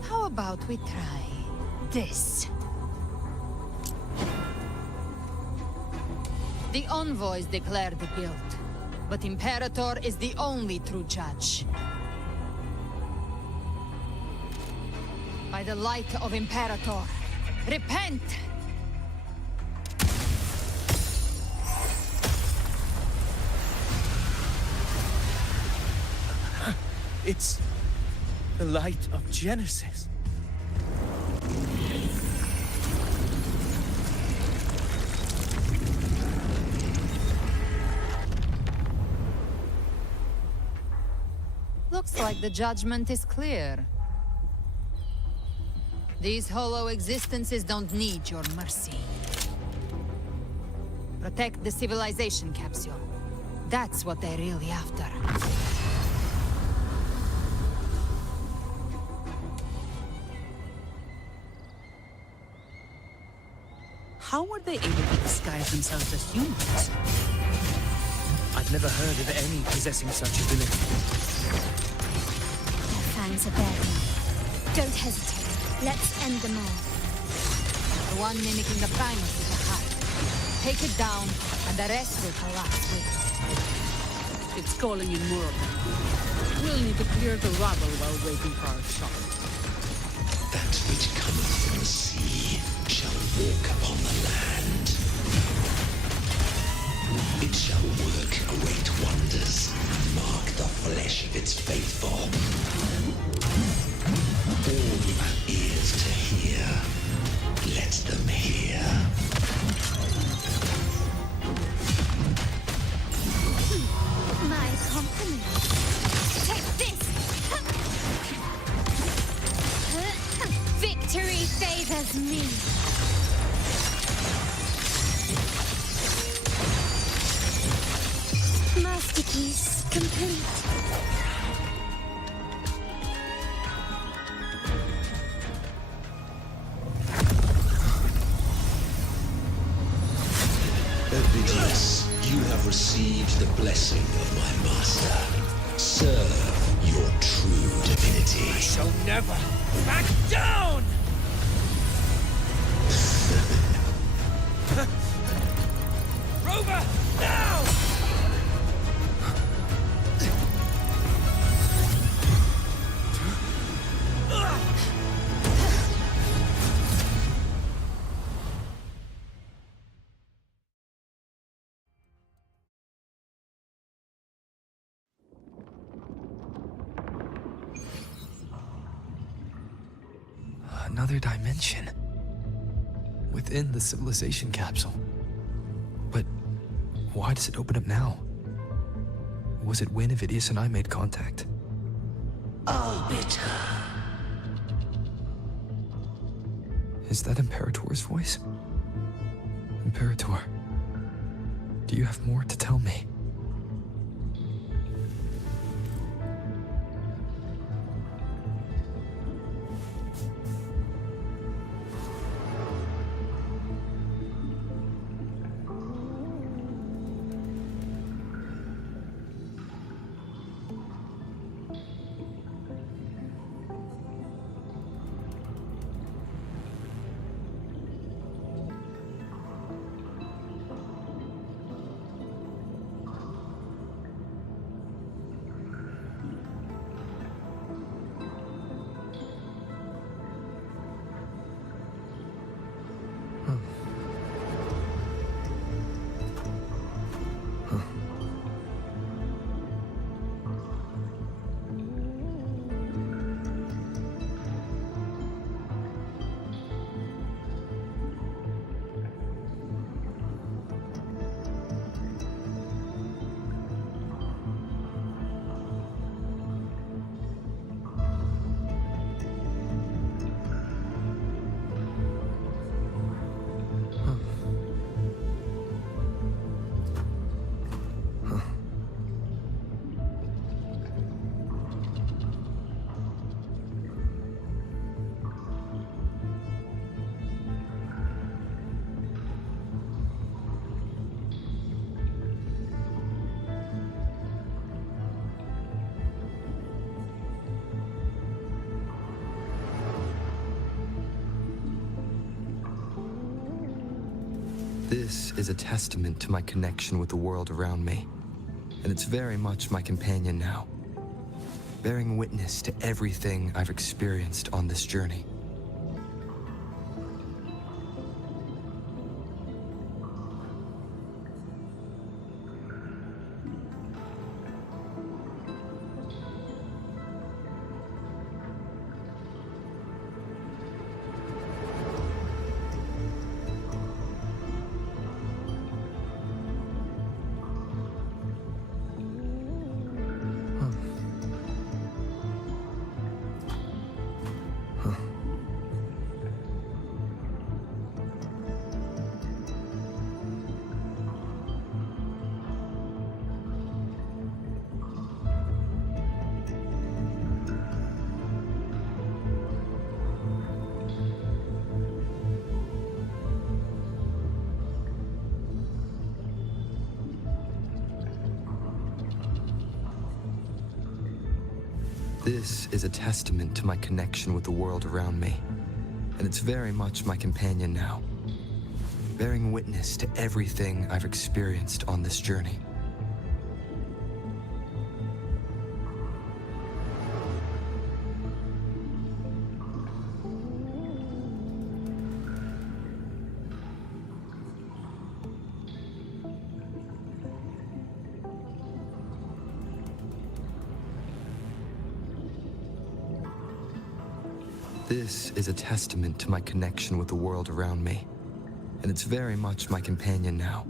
how about we try this? The envoys declare the guilt, but Imperator is the only true judge. By the light of Imperator, repent! It's the light of Genesis. Looks like the judgment is clear. These hollow existences don't need your mercy. Protect the civilization capsule. That's what they're really after. How were they able to disguise themselves as humans? I've never heard of any possessing such ability. Their fangs are baring. Don't hesitate. Let's end them all. The one mimicking the Primus is a hive. Take it down, and the rest will collapse with it. It's calling in more of them. We'll need to clear the rubble while waiting for our shot. That which cometh from the sea shall walk upon the land. It shall work great wonders, mark the flesh of its faithful. All who have ears to hear, let them hear. My compliments. Take this! Victory favors me. Masterpiece complete. Ovidius, you have received the blessing of my master. Serve your true divinity. I shall never back down! Rover, now! Another dimension. Within the civilization capsule. But why does it open up now? Was it when Ovidius and I made contact? Arbiter. Is that Imperator's voice? Imperator, do you have more to tell me? This is a testament to my connection with the world around me, and it's very much my companion now, bearing witness to everything I've experienced on this journey. This is a testament to my connection with the world around me, and it's very much my companion now, bearing witness to everything I've experienced on this journey. This is a testament to my connection with the world around me, and it's very much my companion now,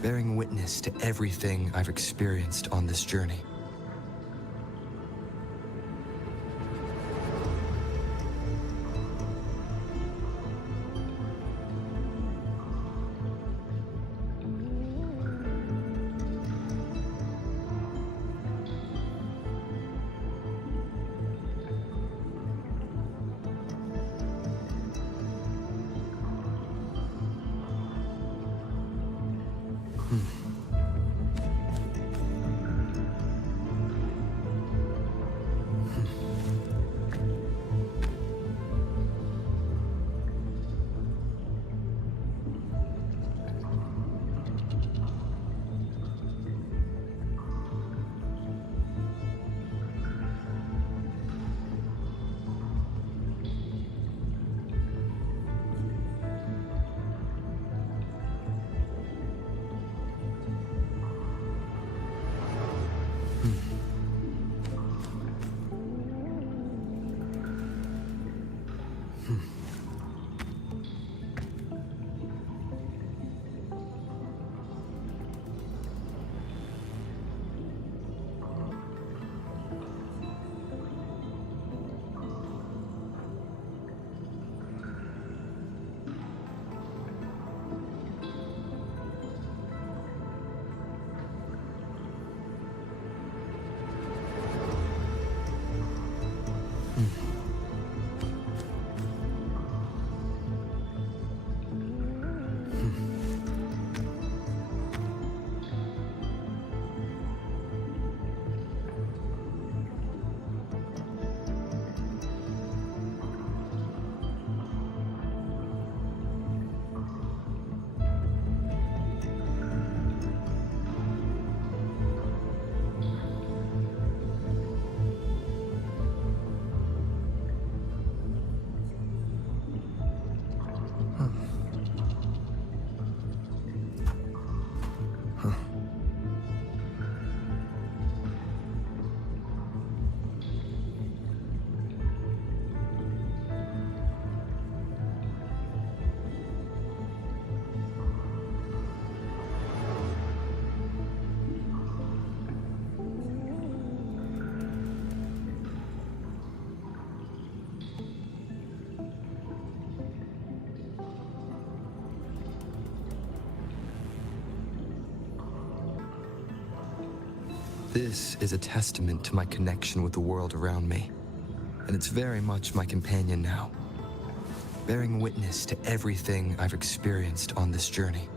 bearing witness to everything I've experienced on this journey. This is a testament to my connection with the world around me, and it's very much my companion now, bearing witness to everything I've experienced on this journey.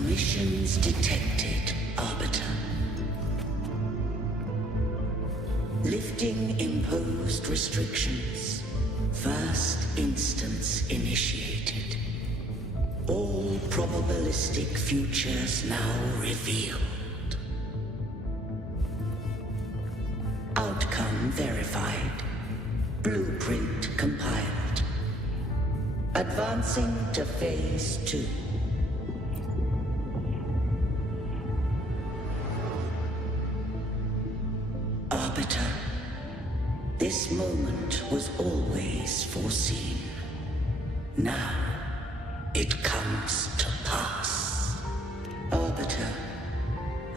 Emissions detected, Arbiter. Lifting imposed restrictions. First instance initiated. All probabilistic futures now revealed. Outcome verified. Blueprint compiled. Advancing to Phase 2. Arbiter, this moment was always foreseen. Now, it comes to pass. Arbiter,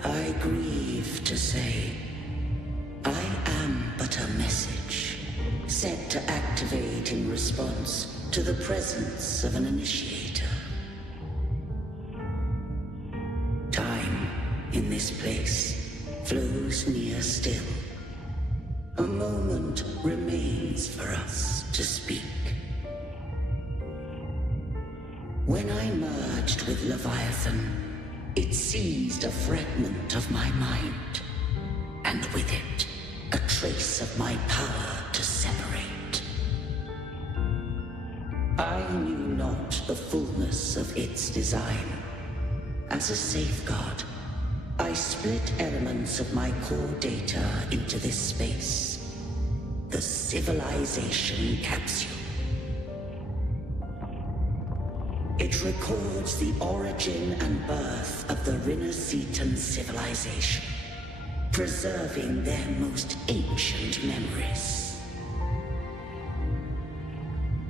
I grieve to say, I am but a message, set to activate in response to the presence of an initiator. Time, in this place, flows near still. A moment remains for us to speak. When I merged with Leviathan, it seized a fragment of my mind, and with it, a trace of my power to separate. I knew not the fullness of its design. As a safeguard, I split elements of my core data into this space, the civilization capsule. It records the origin and birth of the Rinascitan civilization, preserving their most ancient memories.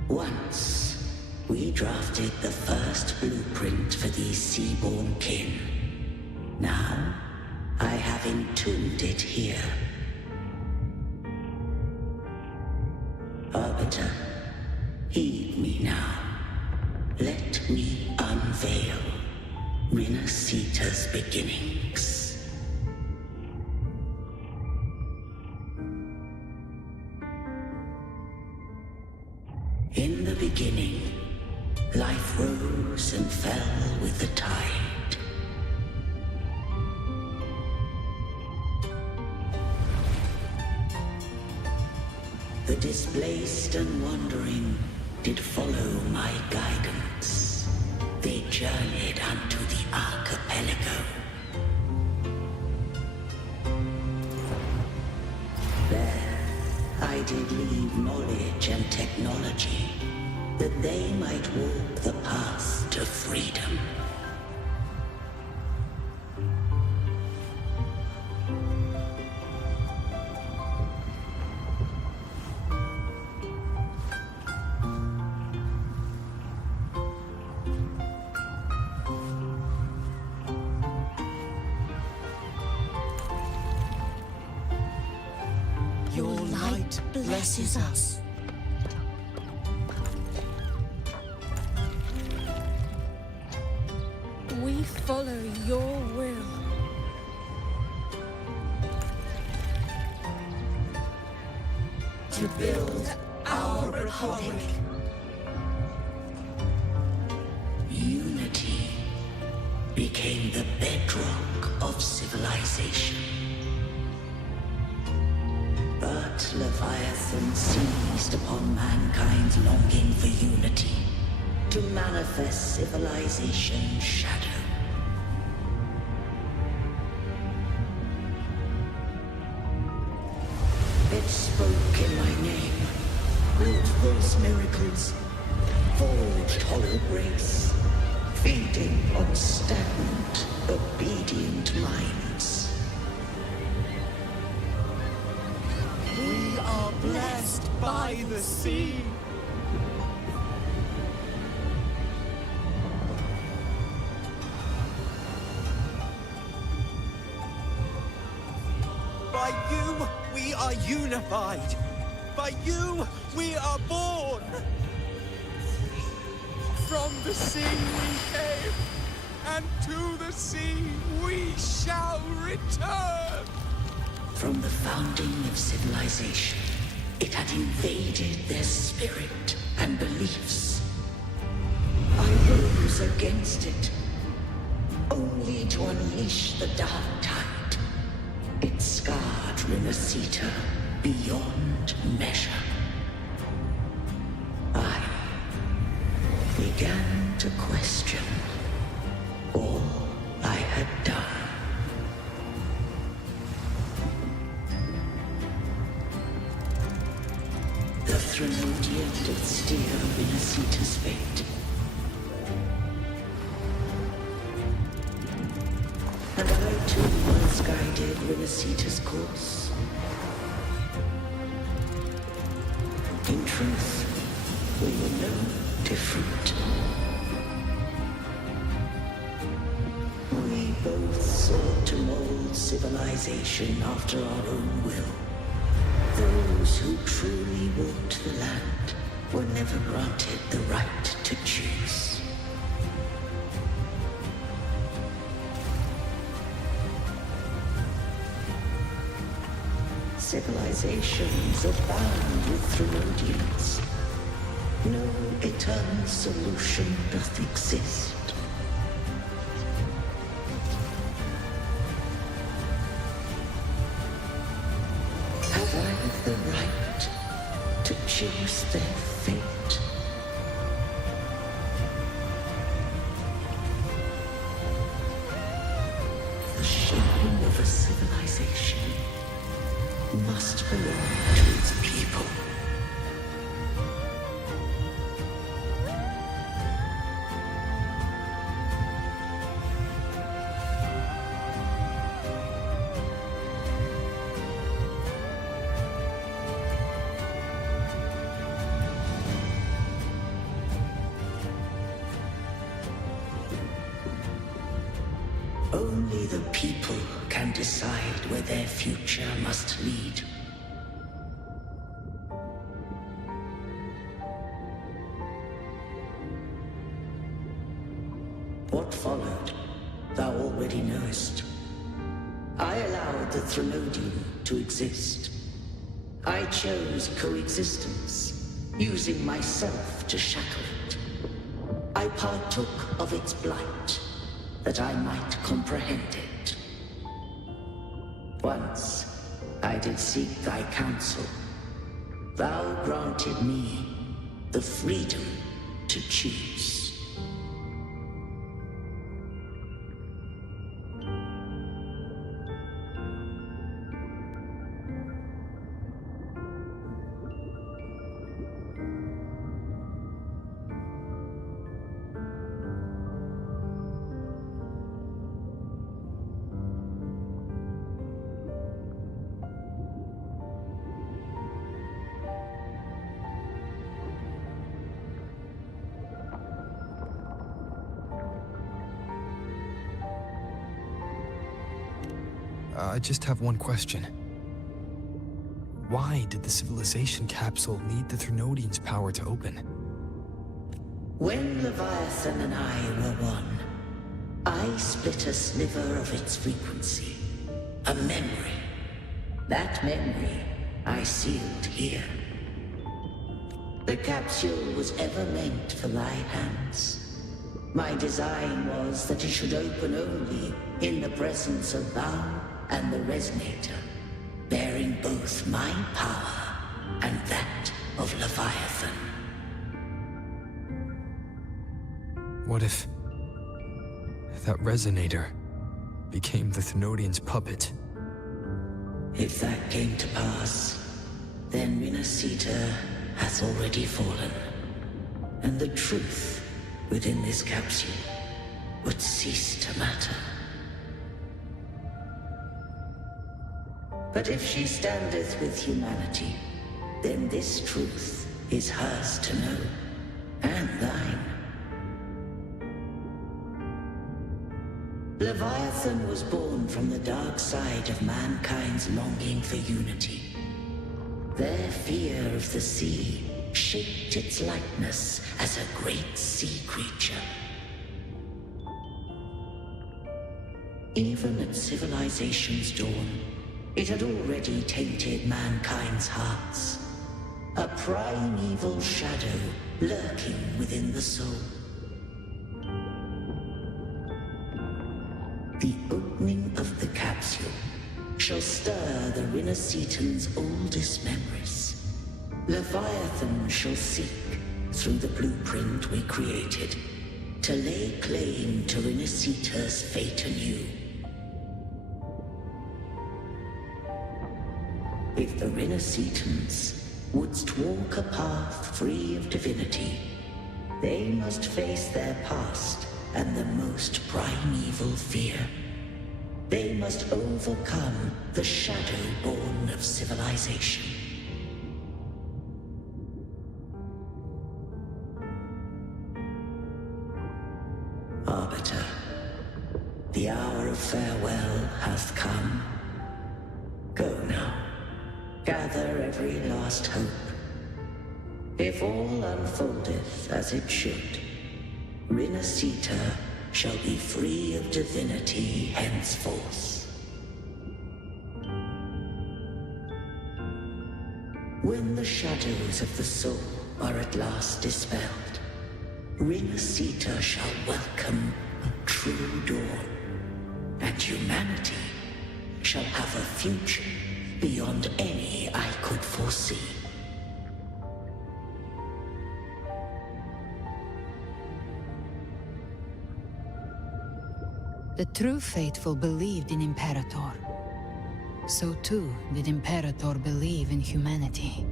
Once, we drafted the first blueprint for these seaborn kin. Now, I have entombed it here. Arbiter, heed me now. Let me unveil Rinascita's beginnings. In the beginning, life rose and fell with the tide. The displaced and wandering did follow my guidance. They journeyed unto the archipelago. There, I did leave knowledge and technology, that they might walk the path to freedom. Blesses us. We follow your will. To build our republic. Unity became the bedrock of civilization. But Leviathan seized upon mankind's longing for unity to manifest civilization's shadow. It spoke in my name, wrought false miracles, forged hollow grace, feeding on stagnant, obedient minds. We are blessed by the sea. By you, we are unified. By you, we are born. From the sea we came, and to the sea we shall return. From the founding of civilization, it had invaded their spirit and beliefs. I rose against it. only to unleash the dark tide. It scarred Renacita beyond measure. I began to question all I had done. The Threnodian did steer Renacita's fate. And I too once guided Renacita's course. In truth, we were no different. We both sought to mold civilization after our own will. Those who truly walked the land were never granted the right to choose. Civilizations abound with Threnodians. No eternal solution doth exist. Have I the right to choose their fate? The shaping of a civilization must belong to its people. Only the people can decide where their future must lead. What followed, thou already knowest. I allowed the Threnodian to exist. I chose coexistence, using myself to shackle it. I partook of its blight, that I might comprehend it. Once, I did seek thy counsel. Thou granted me the freedom to choose. I just have one question. Why did the civilization capsule need the Threnodian's power to open? When Leviathan and I were one, I split a sliver of its frequency. A memory. That memory I sealed here. The capsule was ever meant for thy hands. My design was that it should open only in the presence of thou and the Resonator, bearing both my power and that of Leviathan. What if that Resonator became the Thenodian's puppet? If that came to pass, then Renacita hath already fallen, and the truth within this capsule would cease to matter. But if she standeth with humanity, then this truth is hers to know, and thine. Leviathan was born from the dark side of mankind's longing for unity. Their fear of the sea shaped its likeness as a great sea creature. Even at civilization's dawn, it had already tainted mankind's hearts. A primeval shadow lurking within the soul. The opening of the capsule shall stir the Rinacetans' oldest memories. Leviathan shall seek, through the blueprint we created, to lay claim to Rinaceta's fate anew. If the Rinacetans wouldst walk a path free of divinity, they must face their past and the most primeval fear. They must overcome the shadow born of civilization. Arbiter, the hour of farewell hath come. Go now. Gather every last hope. If all unfoldeth as it should, Rinaceta shall be free of divinity henceforth. When the shadows of the soul are at last dispelled, Rinaceta shall welcome a true dawn, and humanity shall have a future beyond any I could foresee. The true faithful believed in Imperator. So too did Imperator believe in humanity.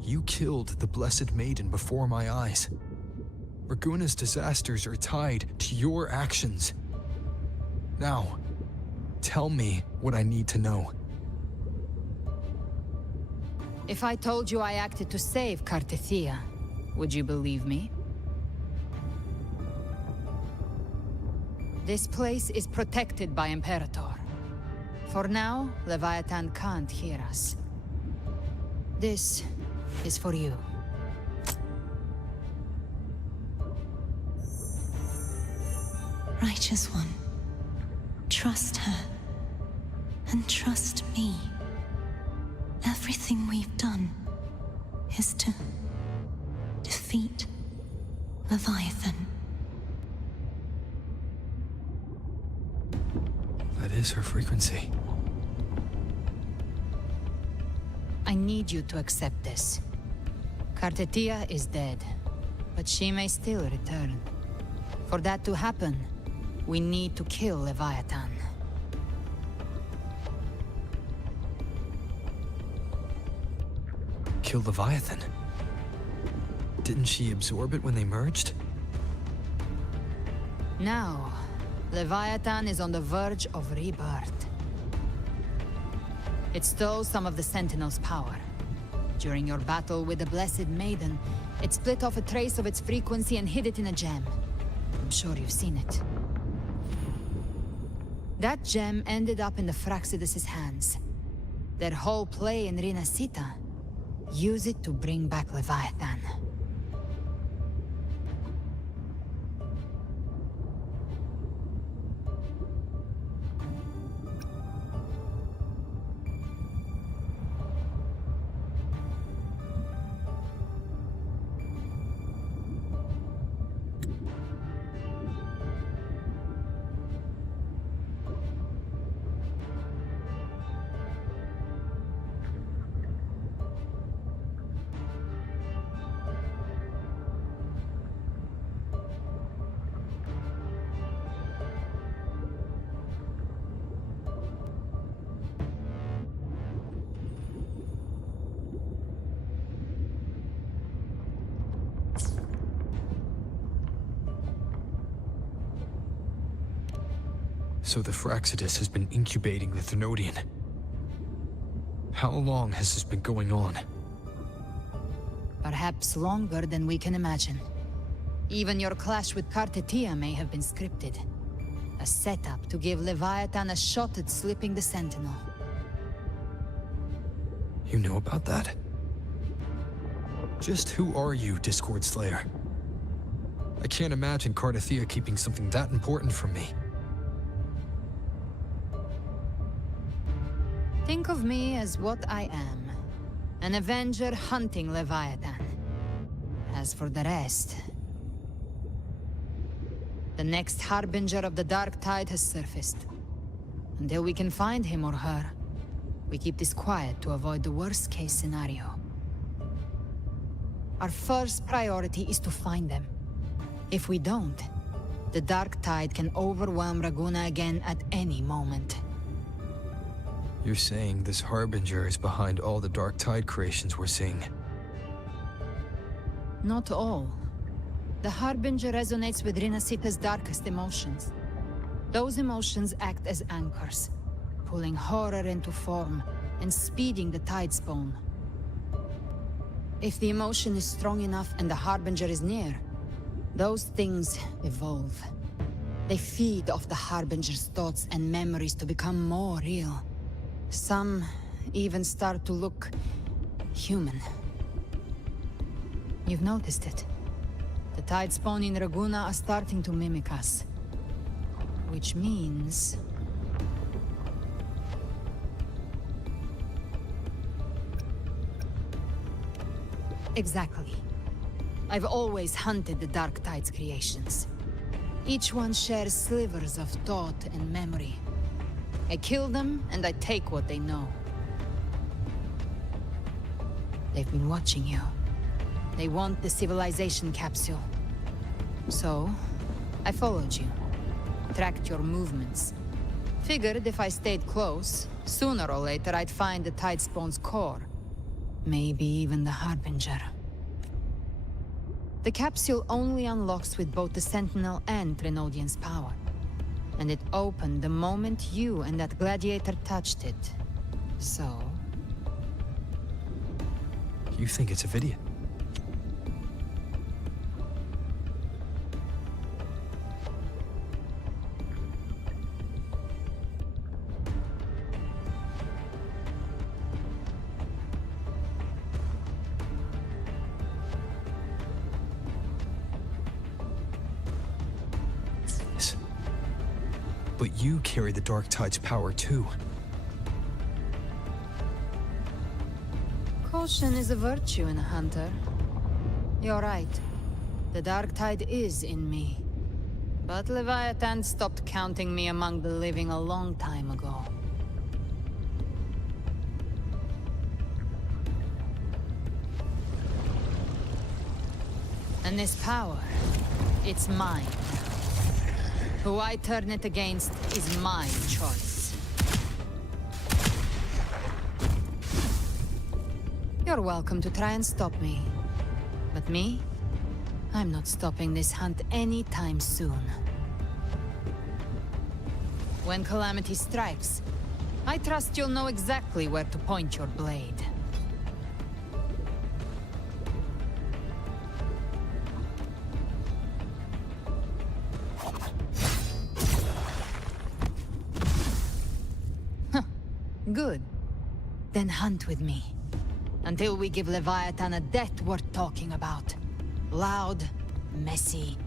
You killed the Blessed Maiden before my eyes. Raguna's disasters are tied to your actions. Now, tell me what I need to know. If I told you I acted to save Cartethia, would you believe me? This place is protected by Imperator. For now, Leviathan can't hear us. This is for you. Righteous One, trust her, and trust me. Everything we've done is to defeat Leviathan. That is her frequency. I need you to accept this. Cartethia is dead, but she may still return. For that to happen, we need to kill Leviathan. Kill Leviathan? Didn't she absorb it when they merged? Now, Leviathan is on the verge of rebirth. It stole some of the Sentinel's power. During your battle with the Blessed Maiden, it split off a trace of its frequency and hid it in a gem. I'm sure you've seen it. That gem ended up in the Fraxidus' hands. Their whole play in Rinaceta, use it to bring back Leviathan. So the Fraxidus has been incubating the Thenodian. How long has this been going on? Perhaps longer than we can imagine. Even your clash with Cartethia may have been scripted. A setup to give Leviathan a shot at slipping the Sentinel. You know about that? Just who are you, Discord Slayer? I can't imagine Cartethia keeping something that important from me. Think of me as what I am. An Avenger hunting Leviathan. As for the rest... The next Harbinger of the Dark Tide has surfaced. Until we can find him or her, we keep this quiet to avoid the worst-case scenario. Our first priority is to find them. If we don't, the Dark Tide can overwhelm Raguna again at any moment. You're saying this Harbinger is behind all the Dark Tide creations we're seeing? Not all. The Harbinger resonates with Rinasita's darkest emotions. Those emotions act as anchors, pulling horror into form and speeding the tide spawn. If the emotion is strong enough and the Harbinger is near, those things evolve. They feed off the Harbinger's thoughts and memories to become more real. Some even start to look human. You've noticed it. The tide spawn in Raguna are starting to mimic us. Which means... Exactly. I've always hunted the Dark Tide's creations. Each one shares slivers of thought and memory. I kill them, and I take what they know. They've been watching you. They want the civilization capsule. So, I followed you. Tracked your movements. Figured if I stayed close, sooner or later I'd find the Tide Spawn's core. Maybe even the Harbinger. The capsule only unlocks with both the Sentinel and Trinodian's power. And it opened the moment you and that gladiator touched it. So... You think it's a Vidian? But you carry the Dark Tide's power too. Caution is a virtue in a hunter. You're right. The Dark Tide is in me. But Leviathan stopped counting me among the living a long time ago. And this power, it's mine. Who I turn it against is my choice. You're welcome to try and stop me. But me? I'm not stopping this hunt anytime soon. When calamity strikes, I trust you'll know exactly where to point your blade. Good. Then hunt with me. Until we give Leviathan a death worth talking about. Loud, messy,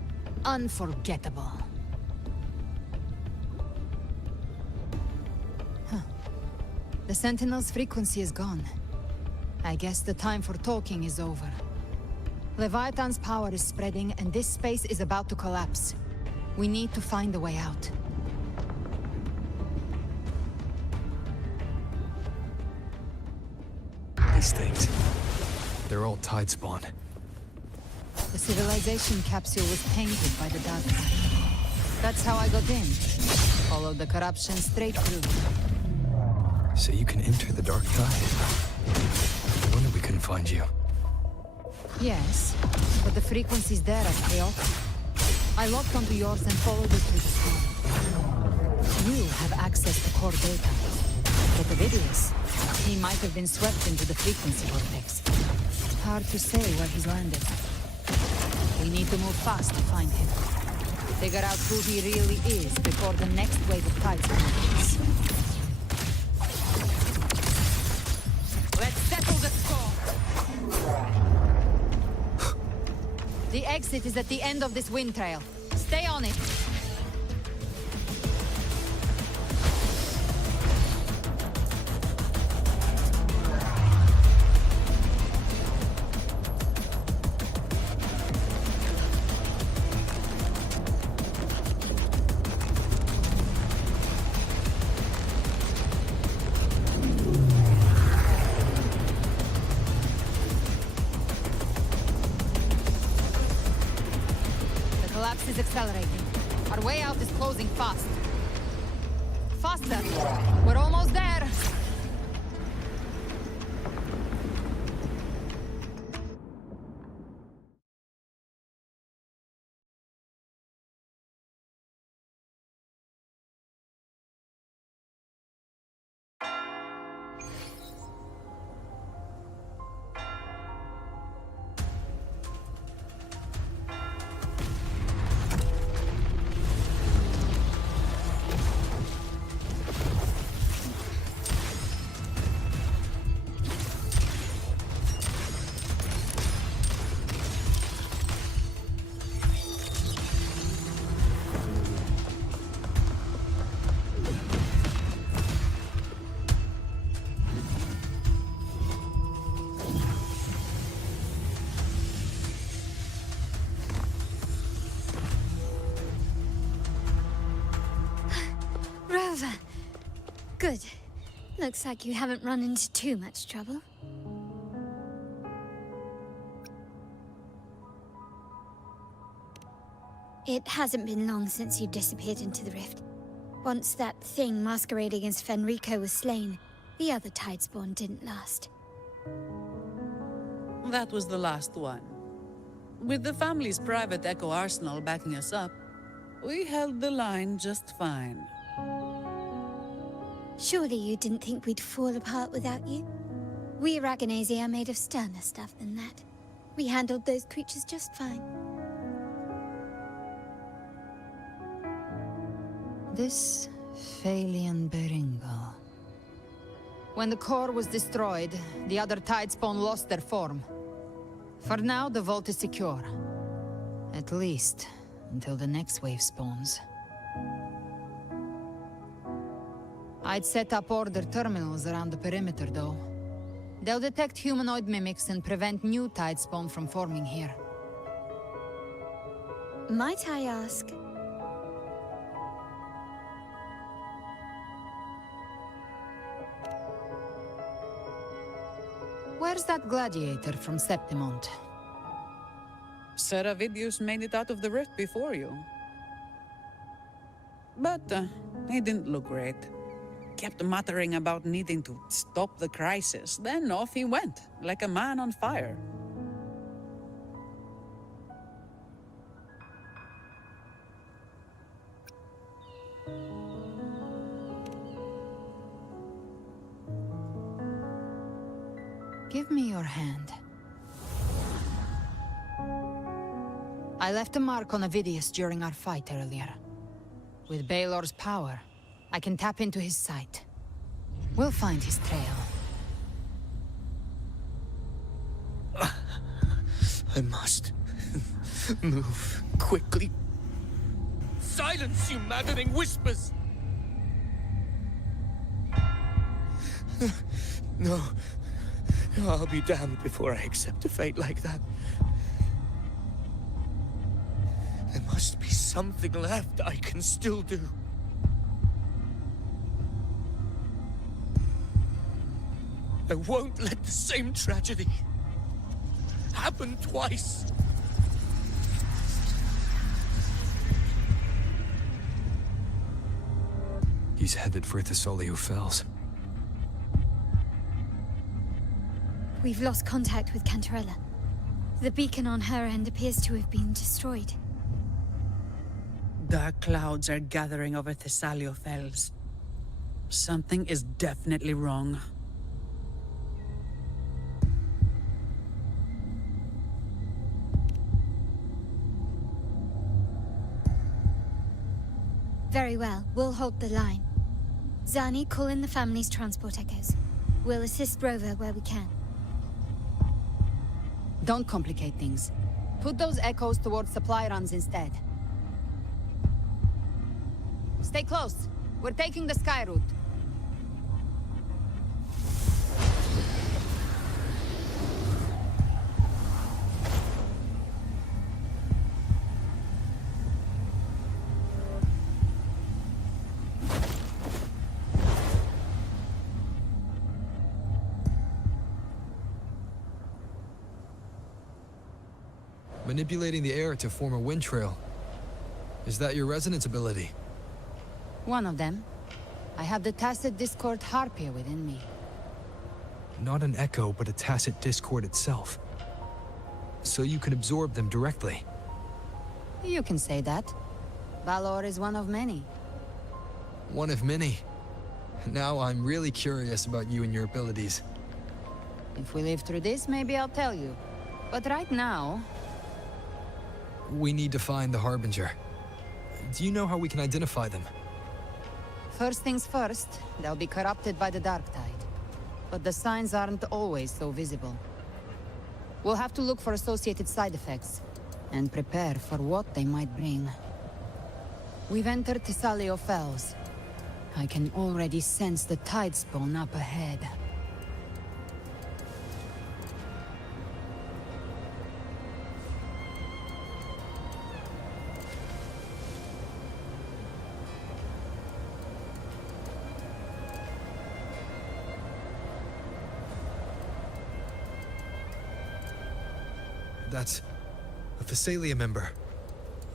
unforgettable. The Sentinel's frequency is gone. I guess the time for talking is over. Leviathan's power is spreading, and this space is about to collapse. We need to find a way out. These things, they're all Tide Spawn. The civilization capsule was tainted by the Dark Tide. That's how I got in. Followed the corruption straight through. So you can enter the Dark Tide. No wonder we couldn't find you. Yes, but the frequencies there are chaotic. I locked onto yours and followed it through the storm. You have access to core data. But the Vidius, he might have been swept into the frequency vortex. Hard to say where he's landed. We need to move fast to find him. Figure out who he really is before the next wave of tides comes. Let's settle the score! The exit is at the end of this wind trail. Stay on it! is accelerating. Our way out is closing fast. Faster! We're almost there! Rover. Good. Looks like you haven't run into too much trouble. It hasn't been long since you disappeared into the rift. Once that thing masquerading as Fenrico was slain, the other Tidespawn didn't last. That was the last one. With the family's private Echo arsenal backing us up, we held the line just fine. Surely you didn't think we'd fall apart without you? We Aragonese are made of sterner stuff than that. We handled those creatures just fine. This Phalian Beringo. When the core was destroyed, the other Tidespawn lost their form. For now, the vault is secure. At least, until the next wave spawns. I'd set up order terminals around the perimeter, though. They'll detect humanoid mimics and prevent new Tidespawn from forming here. Might I ask? Where's that gladiator from Septimont? Seravidius made it out of the rift before you. But he didn't look great. Kept muttering about needing to stop the crisis, then off he went, like a man on fire. Give me your hand. I left a mark on Avidius during our fight earlier. With Baelor's power, I can tap into his sight. We'll find his trail. I must move quickly. Silence, you maddening whispers! No. I'll be damned before I accept a fate like that. There must be something left I can still do. I won't let the same tragedy happen twice. He's headed for Thessalio Fells. We've lost contact with Cantarella. The beacon on her end appears to have been destroyed. Dark clouds are gathering over Thessalio Fells. Something is definitely wrong. Very well, we'll hold the line. Zani, call in the family's transport echoes. We'll assist Rover where we can. Don't complicate things. Put those echoes towards supply runs instead. Stay close. We're taking the sky route. Manipulating the air to form a wind trail. Is that your resonance ability? One of them. I have the tacit discord harpia within me. Not an echo, but a tacit discord itself. So you can absorb them directly. You can say that. Valor is one of many. One of many. Now I'm really curious about you and your abilities. If we live through this, maybe I'll tell you. But right now... We need to find the Harbinger. Do you know how we can identify them? First things first, they'll be corrupted by the Dark Tide. But the signs aren't always so visible. We'll have to look for associated side effects, and prepare for what they might bring. We've entered Thessalio Fells. I can already sense the tide spawn up ahead. That's a Thessalia member.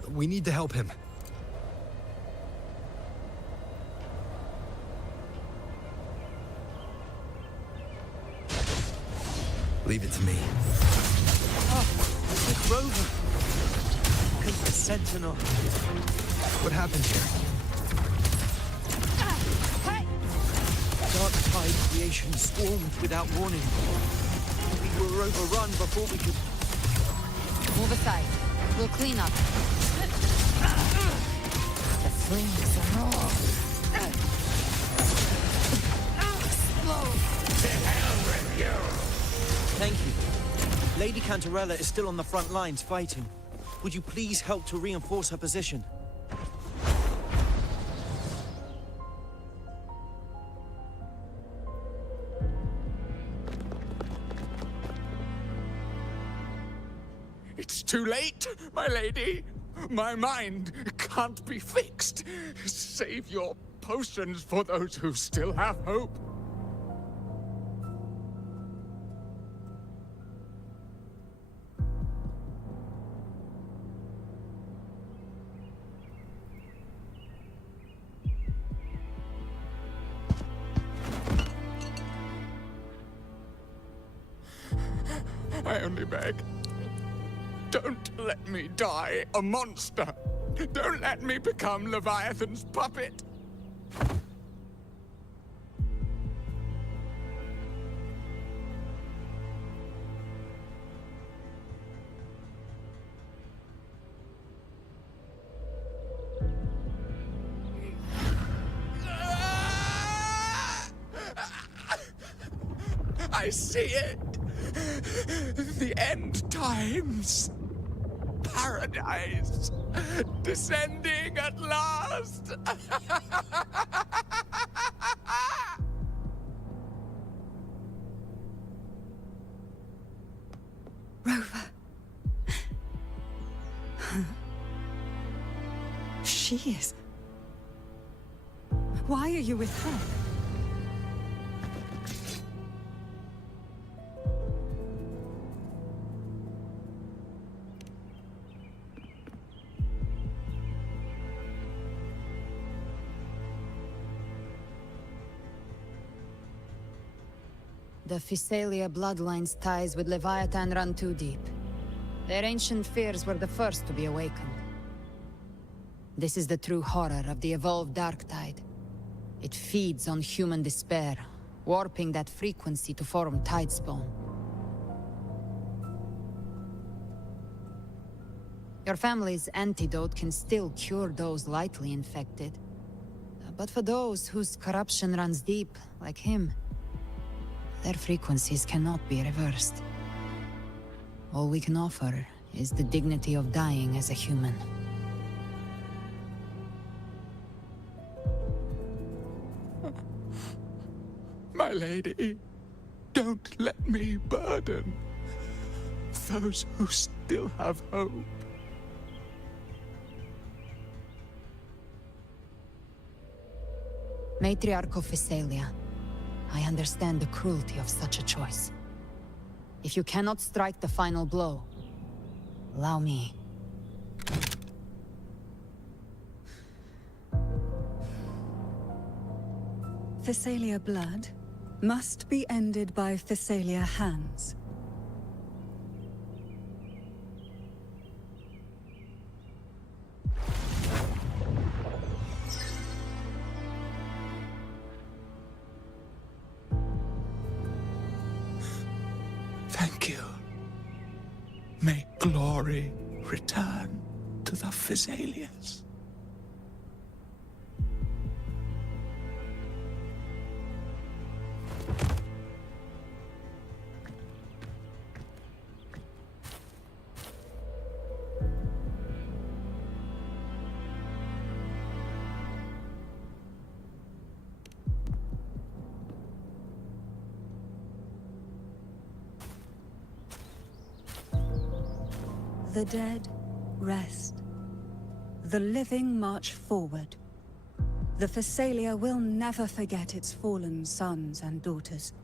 We need to help him. Leave it to me. Oh, it's Rover. The Sentinel. What happened here? Hey! Dark Tide creation swarmed without warning. We were overrun before we could... Move aside. We'll clean up. The flames are raw. Explode! To hell with you! Thank you. Lady Cantarella is still on the front lines fighting. Would you please help to reinforce her position? It's too late, my lady. My mind can't be fixed. Save your potions for those who still have hope. I only beg. Don't let me die a monster. Don't let me become Leviathan's puppet. I see it. The end times. Paradise. Descending at last. Rover. She is. Why are you with her? The Thessalia bloodline's ties with Leviathan run too deep. Their ancient fears were the first to be awakened. This is the true horror of the evolved Dark Tide. It feeds on human despair, warping that frequency to form Tidespawn. Your family's antidote can still cure those lightly infected. But for those whose corruption runs deep, like him, their frequencies cannot be reversed. All we can offer is the dignity of dying as a human. My lady, don't let me burden those who still have hope. Matriarch of Thessalia, I understand the cruelty of such a choice. If you cannot strike the final blow, allow me. Thessalia blood must be ended by Thessalia hands. Thank you. May glory return to the Thessalians. The dead rest. The living march forward. The Thessalia will never forget its fallen sons and daughters.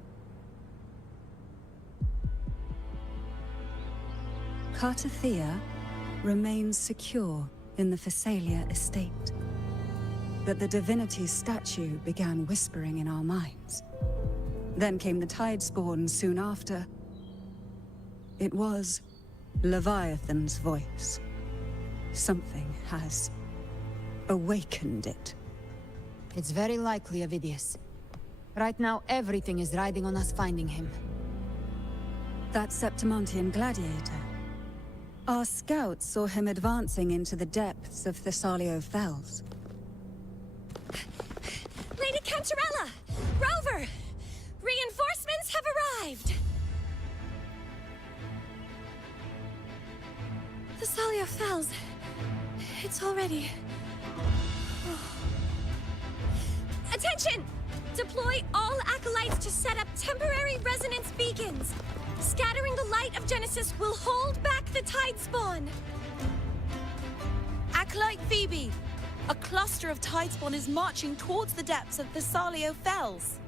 Cartathea remains secure in the Thessalia estate. But the divinity's statue began whispering in our minds. Then came the Tidespawn soon after. It was Leviathan's voice. Something has awakened it. It's very likely, Avidius. Right now, everything is riding on us finding him. That Septimontian gladiator. Our scouts saw him advancing into the depths of Thessalio Fells. Lady Cantarella! Rover! Reinforcements have arrived! Thessalia Fells. It's already... Attention! Deploy all acolytes to set up temporary resonance beacons. Scattering the light of Genesis will hold back the Tidespawn. Acolyte Phoebe! A cluster of Tidespawn is marching towards the depths of Thessalio Fells.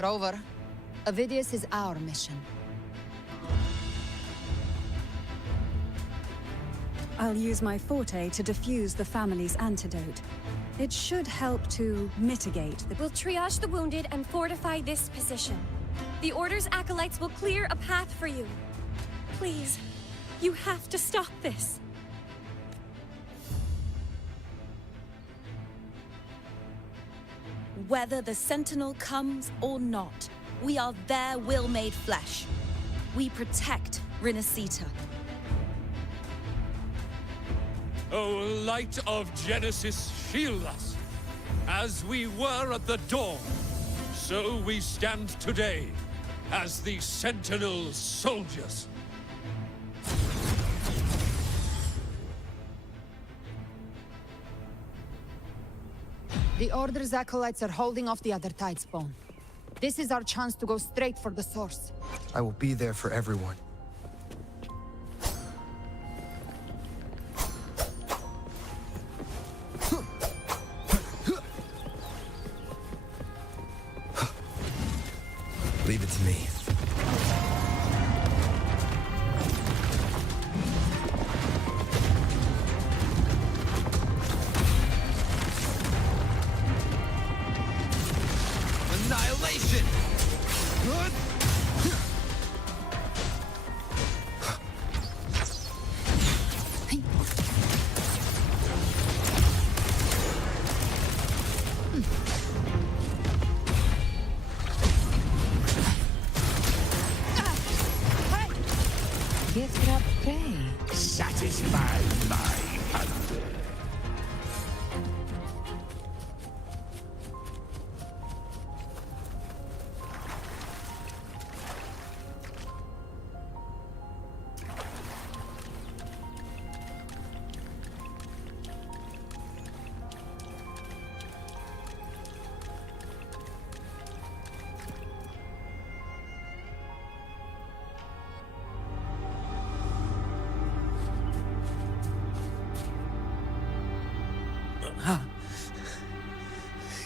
Rover, Avidius is our mission. I'll use my forte to defuse the family's antidote. It should help to mitigate the... We'll triage the wounded and fortify this position. The Order's acolytes will clear a path for you. Please, you have to stop this. Whether the Sentinel comes or not, we are their will made flesh. We protect Rinascita. O light of Genesis, shield us. As we were at the dawn, so we stand today, as the Sentinel soldiers. The Order's acolytes are holding off the other Tidespawn. This is our chance to go straight for the source. I will be there for everyone. Leave it to me. Annihilation! Good! Gift wrap prey. Satisfy my hunger.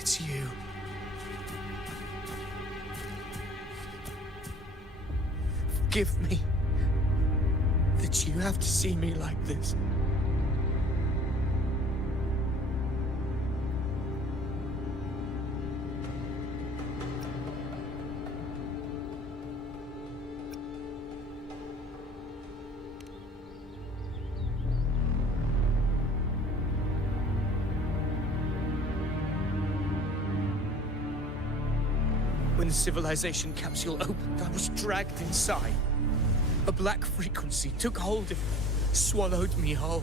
It's you. Forgive me that you have to see me like this. When the civilization capsule opened, I was dragged inside. A black frequency took hold of me, swallowed me whole.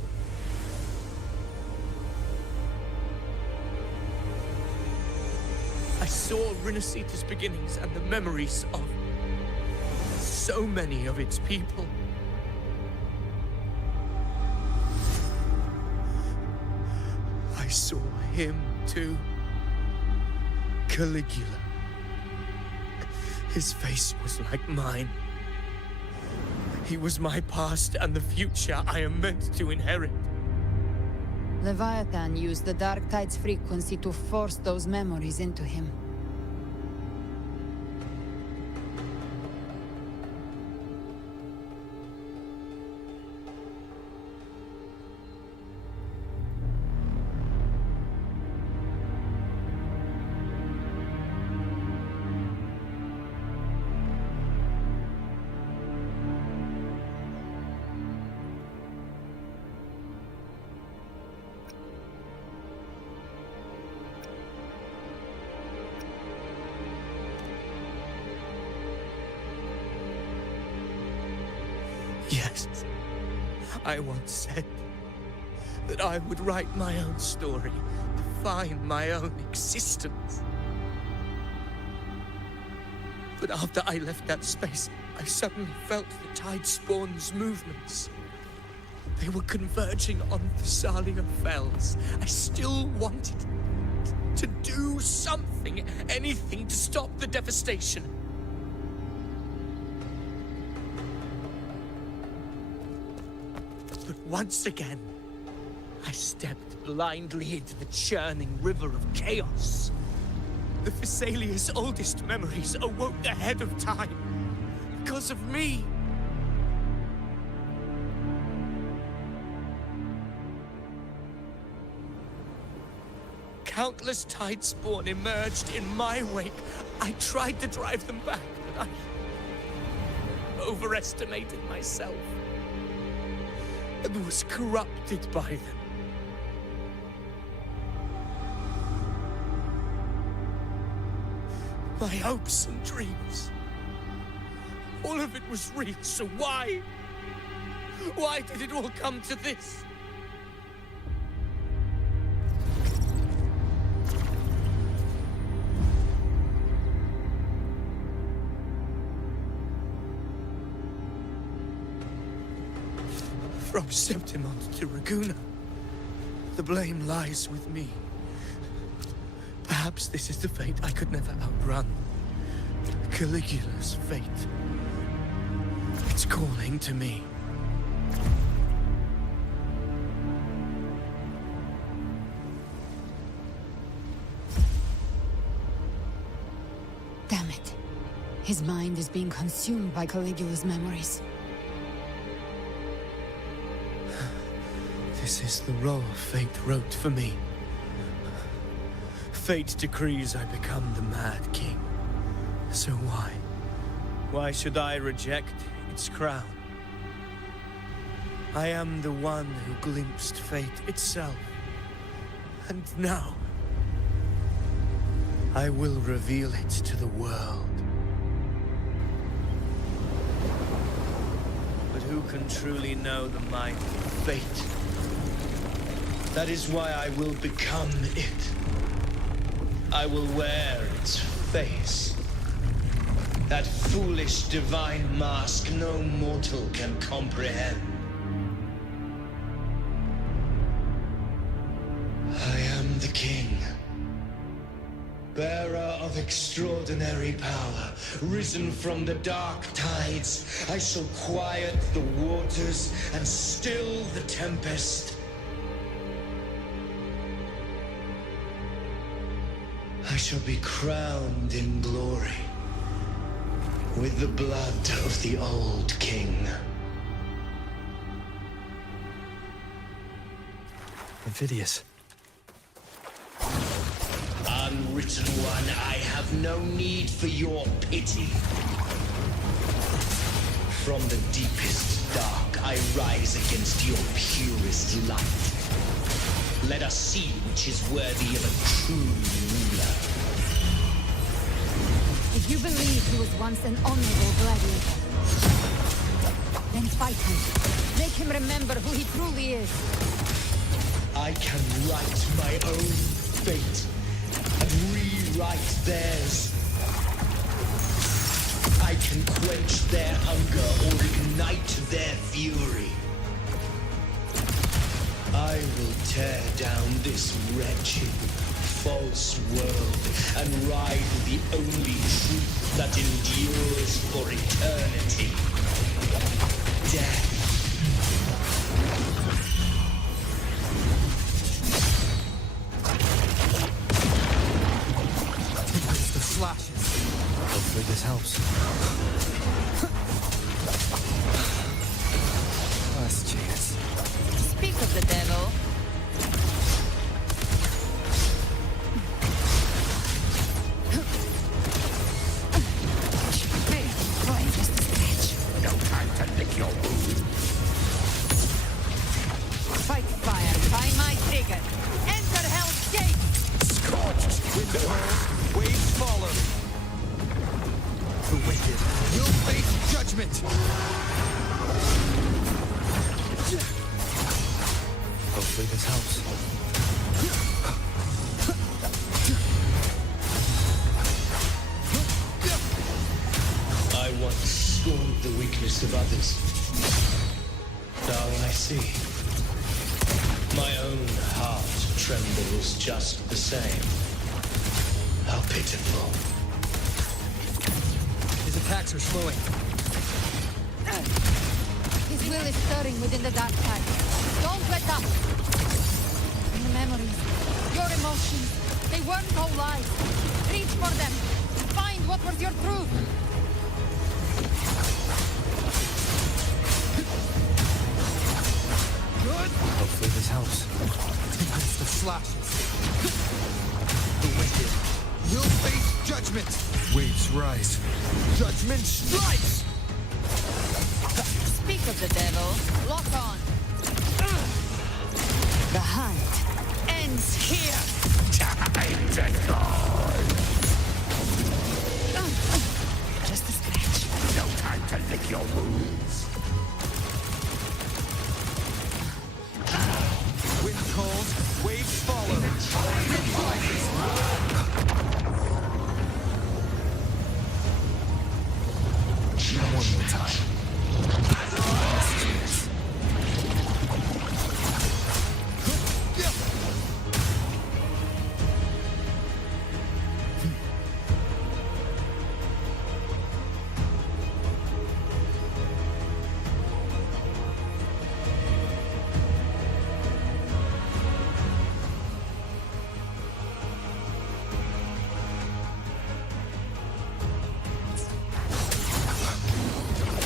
I saw Rinasita's beginnings and the memories of so many of its people. I saw him too. Caligula. His face was like mine. He was my past and the future I am meant to inherit. Leviathan used the Dark Tide's frequency to force those memories into him. Yes, I once said that I would write my own story, define my own existence. But after I left that space, I suddenly felt the Tidespawn's movements. They were converging on Thessalia Fells. I still wanted to do something, anything to stop the devastation. But once again, I stepped blindly into the churning river of chaos. The Thessalia's oldest memories awoke ahead of time. Because of me. Countless Tidespawn emerged in my wake. I tried to drive them back, but I overestimated myself. And was corrupted by them. My hopes and dreams. All of it was real, so why? Why did it all come to this? From Septimont to Raguna, the blame lies with me. Perhaps this is the fate I could never outrun. Caligula's fate. It's calling to me. Damn it. His mind is being consumed by Caligula's memories. This is the role fate wrote for me. Fate decrees I become the Mad King. So why? Why should I reject its crown? I am the one who glimpsed fate itself. And now, I will reveal it to the world. But who can truly know the mind of fate? That is why I will become it. I will wear its face. That foolish divine mask no mortal can comprehend. I am the king. Bearer of extraordinary power, risen from the dark tides, I shall quiet the waters and still the tempest. I shall be crowned in glory with the blood of the old king. Amphidius. Unwritten one, I have no need for your pity. From the deepest dark, I rise against your purest light. Let us see which is worthy of a true ruler. If you believe he was once an honorable gladiator, then fight him. Make him remember who he truly is. I can write my own fate and rewrite theirs. I can quench their hunger or ignite their fury. I will tear down this wretched, false world and ride the only truth that endures for eternity. Death. The slashes. Hopefully this helps. Last chance. Speak of the devil. Hey, boy, just a scratch. No time to lick your wounds. Fight fire by my trigger. Enter Hell's Gate. Scorched. Wind calls, waves follow. The wicked will face judgment. Hopefully this helps. I once scorned the weakness of others. Now I see. My own heart trembles just the same. How pitiful. His attacks are slowing. His will is stirring within the dark tide. Don't let up. Your memories, your emotions, they weren't all lies. Reach for them. Find what was your truth. Good. Hopefully this helps. It's the slashes. The wicked will face judgment. Waves rise. Judgment strikes. Speak of the devil. Lock on. The hunt ends here. Time to die. Just a scratch. No time to lick your wounds. Wind calls, waves follow. One more time. Last chance.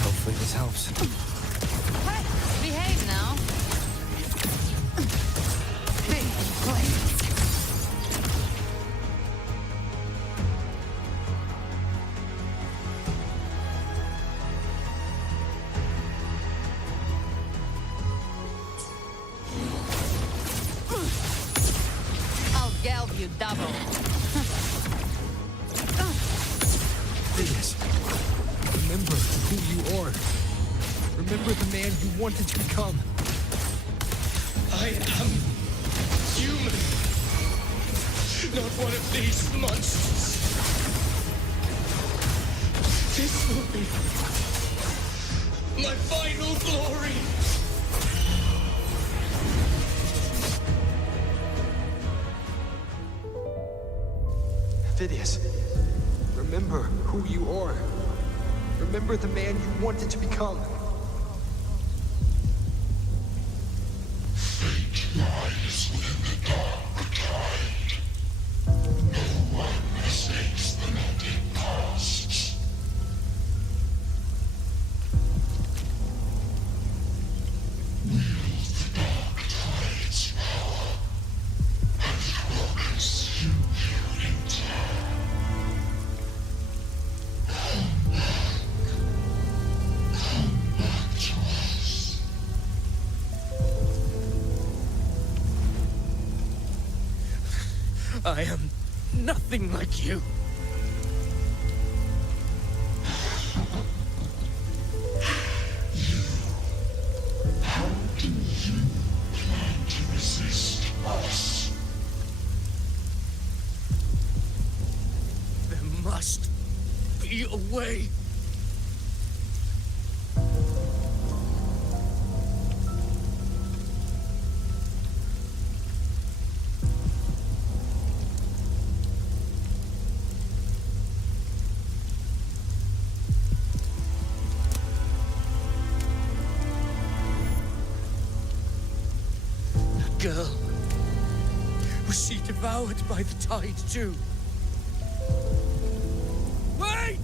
Hopefully this helps. Hey, behave now. Hey, boy. I'll geld you double. Phineas, remember who you are. Remember the man you wanted to become. I am human. Not one of these monsters. This will be my final glory. Phineas, remember who you are. Remember the man you wanted to become. Fate lies within the dark tide. No one mistakes the net it casts. Wield the dark tide's power, and it will consume you in turn. Come back to us. I am nothing like you. me away. That girl. Was she devoured by the tide too? Wait!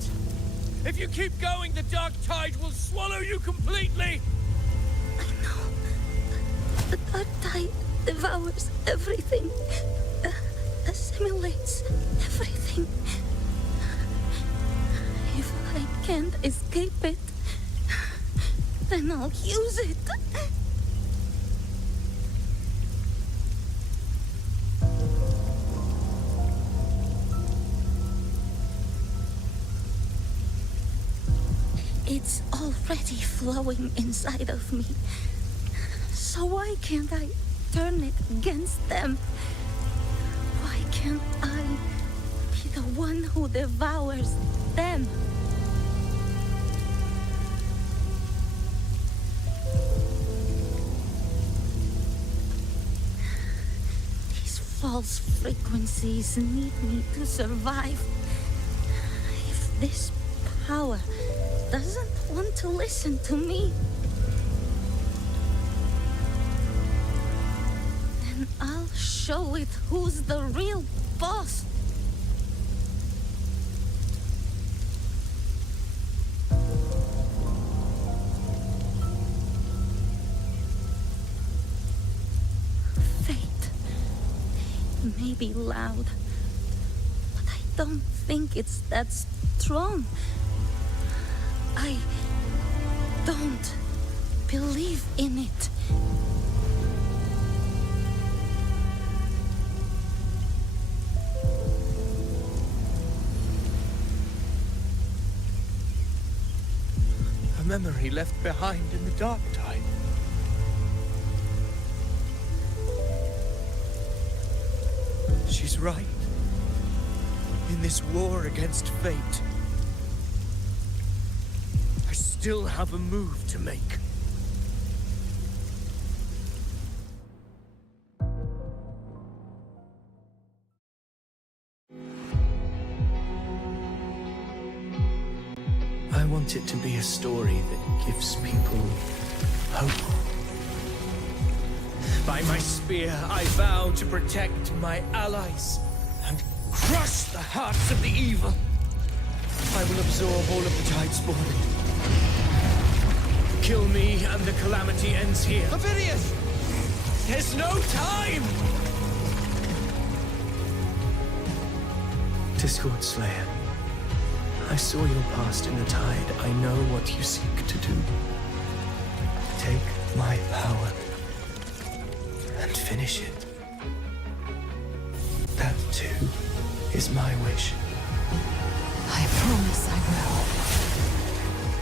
If you keep going, the dark tide will swallow you completely! I know. The dark tide devours everything. Assimilates everything. If I can't escape it, then I'll use it. It's already flowing inside of me. So why can't I turn it against them? Why can't I be the one who devours them? These false frequencies need me to survive. If this power doesn't want to listen to me, then I'll show it who's the real boss. Fate may be loud, but I don't think it's that strong. I don't believe in it. A memory left behind in the dark tide. She's right. In this war against fate, I still have a move to make. I want it to be a story that gives people hope. By my spear, I vow to protect my allies and crush the hearts of the evil. I will absorb all of the Tidespawn. Kill me and the calamity ends here. Ovidius! There's no time! Discord Slayer, I saw your past in the tide. I know what you seek to do. Take my power and finish it. That too is my wish. I promise I will.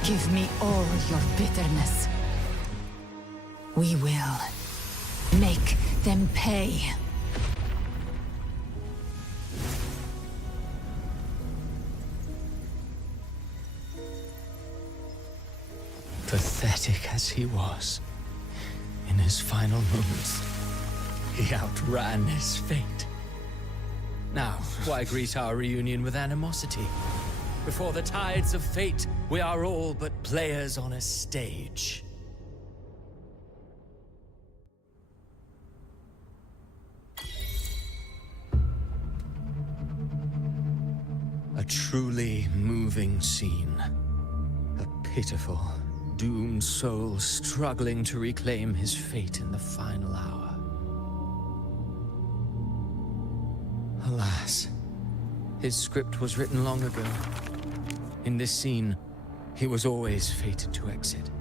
Give me all your bitterness. We will make them pay. Pathetic as he was, in his final moments, he outran his fate. Now, why greet our reunion with animosity? Before the tides of fate, we are all but players on a stage. A truly moving scene. A pitiful, doomed soul struggling to reclaim his fate in the final hour. Alas, his script was written long ago. In this scene, he was always fated to exit.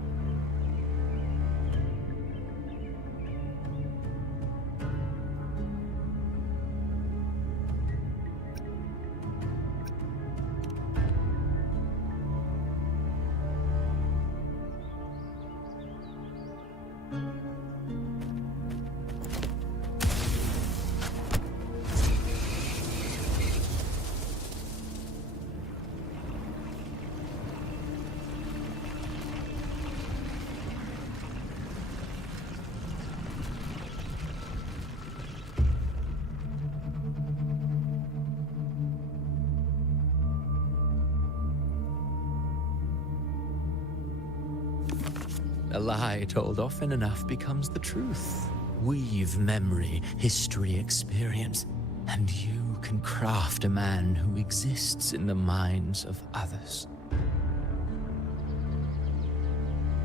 lie told often enough becomes the truth. Weave memory, history, experience, and you can craft a man who exists in the minds of others.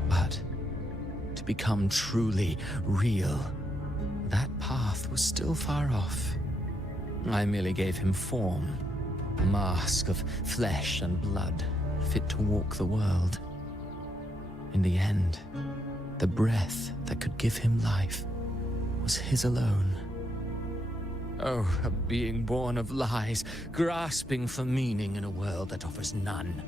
But to become truly real, that path was still far off. I merely gave him form, a mask of flesh and blood, fit to walk the world. In the end, the breath that could give him life was his alone. Oh, a being born of lies, grasping for meaning in a world that offers none.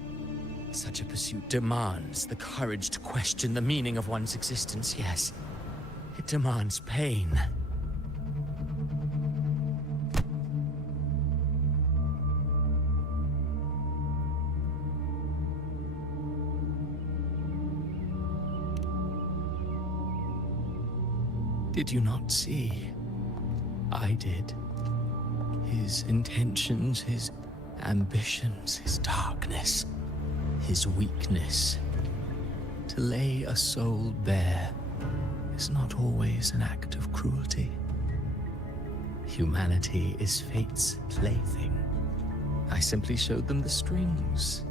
Such a pursuit demands the courage to question the meaning of one's existence, yes. It demands pain. Did you not see? I did. His intentions, his ambitions, his darkness, his weakness. To lay a soul bare is not always an act of cruelty. Humanity is fate's plaything. I simply showed them the strings.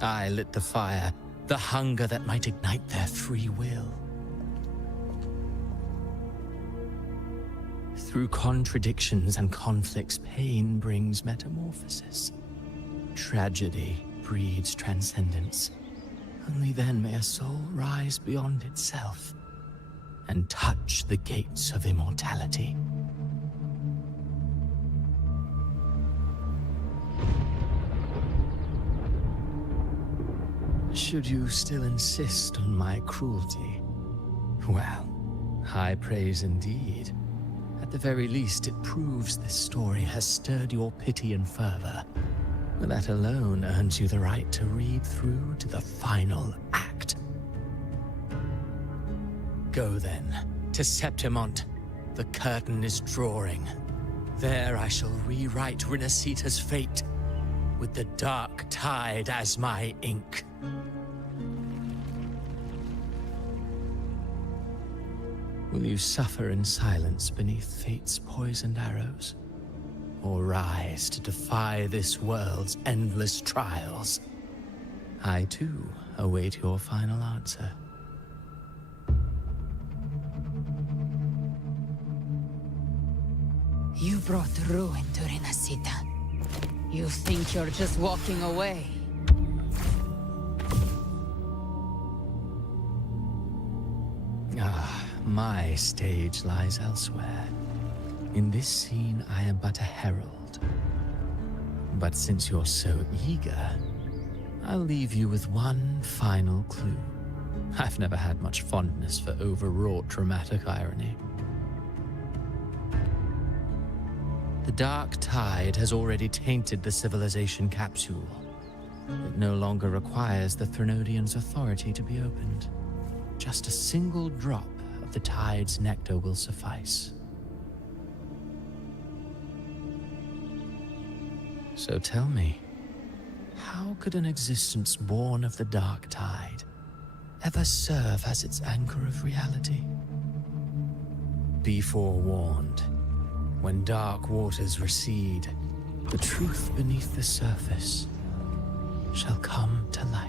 I lit the fire, the hunger that might ignite their free will. Through contradictions and conflicts, pain brings metamorphosis. Tragedy breeds transcendence. Only then may a soul rise beyond itself and touch the gates of immortality. Should you still insist on my cruelty? Well, high praise indeed. At the very least, it proves this story has stirred your pity and fervor. That alone earns you the right to read through to the final act. Go then, to Septimont. The curtain is drawing. There I shall rewrite Renacita's fate, with the dark tide as my ink. Will you suffer in silence beneath fate's poisoned arrows? Or rise to defy this world's endless trials? I, too, await your final answer. You brought ruin to Renacita. You think you're just walking away? Ah, my stage lies elsewhere. In this scene, I am but a herald. But since you're so eager, I'll leave you with one final clue. I've never had much fondness for overwrought dramatic irony. The dark tide has already tainted the civilization capsule. It no longer requires the Threnodians' authority to be opened. Just a single drop of the tide's nectar will suffice. So tell me, how could an existence born of the dark tide ever serve as its anchor of reality? Be forewarned. When dark waters recede, the truth beneath the surface shall come to light.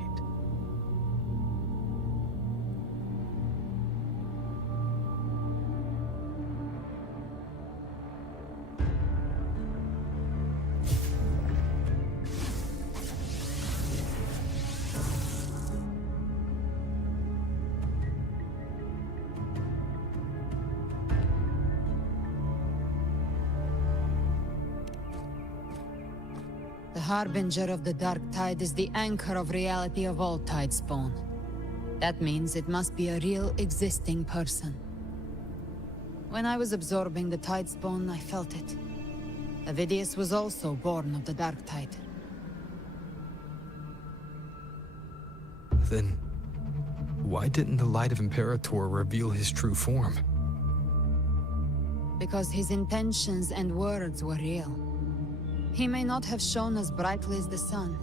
The harbinger of the dark tide is the anchor of reality of all tidespawn. That means it must be a real existing person. When I was absorbing the tidespawn, I felt it. Avidius was also born of the dark tide. Then, why didn't the Light of Imperator reveal his true form? Because his intentions and words were real. He may not have shone as brightly as the sun,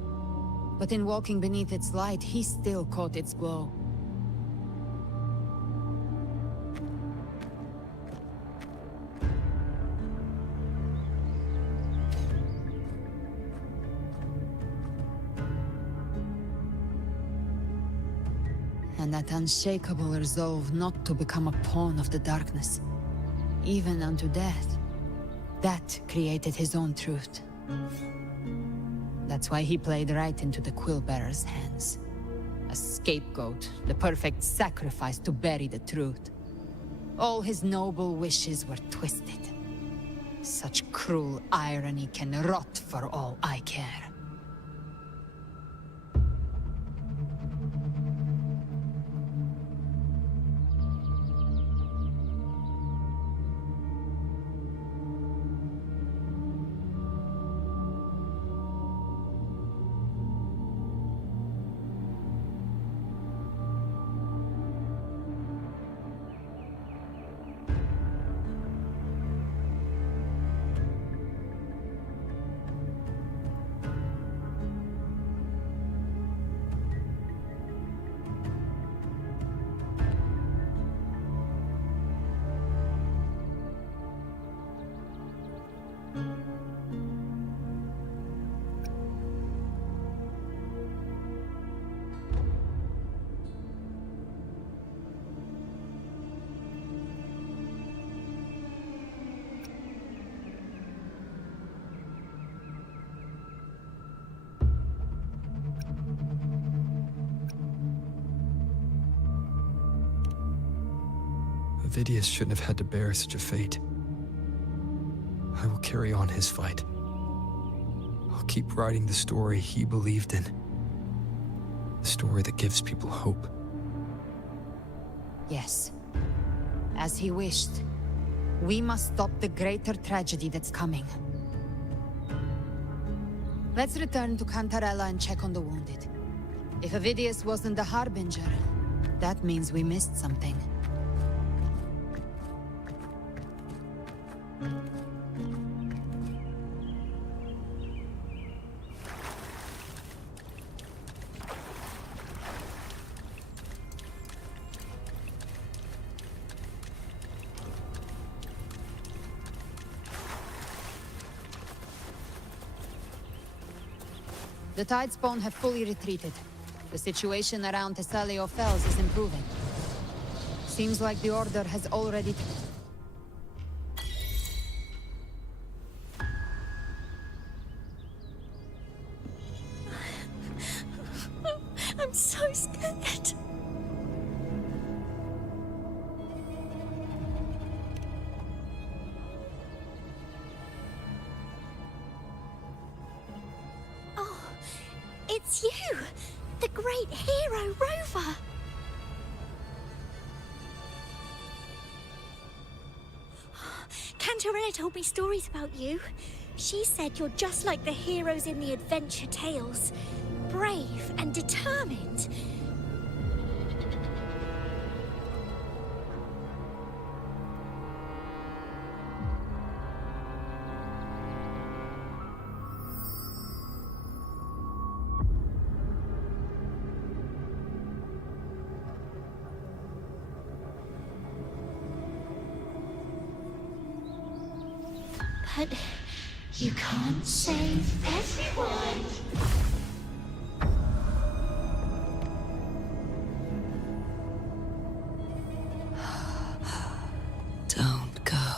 but in walking beneath its light, he still caught its glow. And that unshakable resolve not to become a pawn of the darkness, even unto death. That created his own truth. That's why he played right into the Quill-Bearer's hands. A scapegoat, the perfect sacrifice to bury the truth. All his noble wishes were twisted. Such cruel irony can rot for all I care. Vidius shouldn't have had to bear such a fate. I will carry on his fight. I'll keep writing the story he believed in. The story that gives people hope. Yes. As he wished. We must stop the greater tragedy that's coming. Let's return to Cantarella and check on the wounded. If Avidius wasn't the Harbinger, that means we missed something. The Tidespawn have fully retreated. The situation around Thessalio Fells is improving. Seems like the Order has already... I'm so scared. Oh, it's you! The great hero, Rover! Cantarella told me stories about you. She said you're just like the heroes in the adventure tales. Brave and determined. But you can't save everyone. Don't go.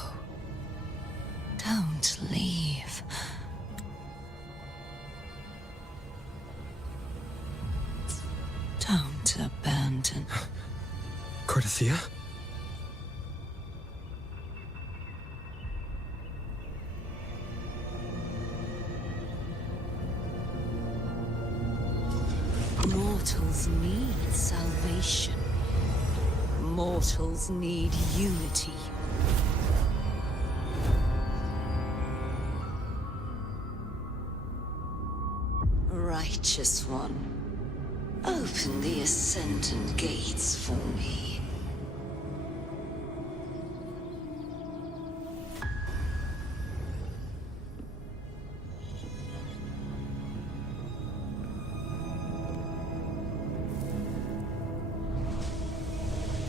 Don't leave. Don't abandon. Cartithia? Mortals need salvation. Mortals need unity. Righteous One, open the Ascendant gates for me.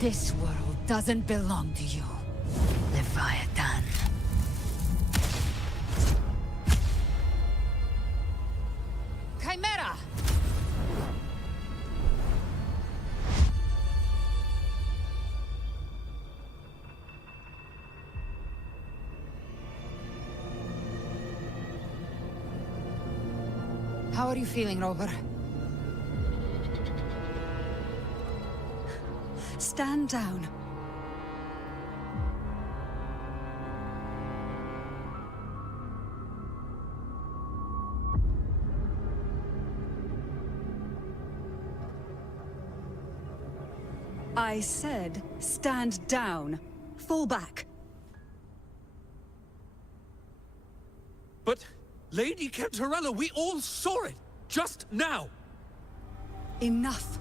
This world doesn't belong to you, Leviathan. Chimera! How are you feeling, Rover? Stand down. I said, stand down. Fall back. But, Lady Cantarella, we all saw it! Just now! Enough.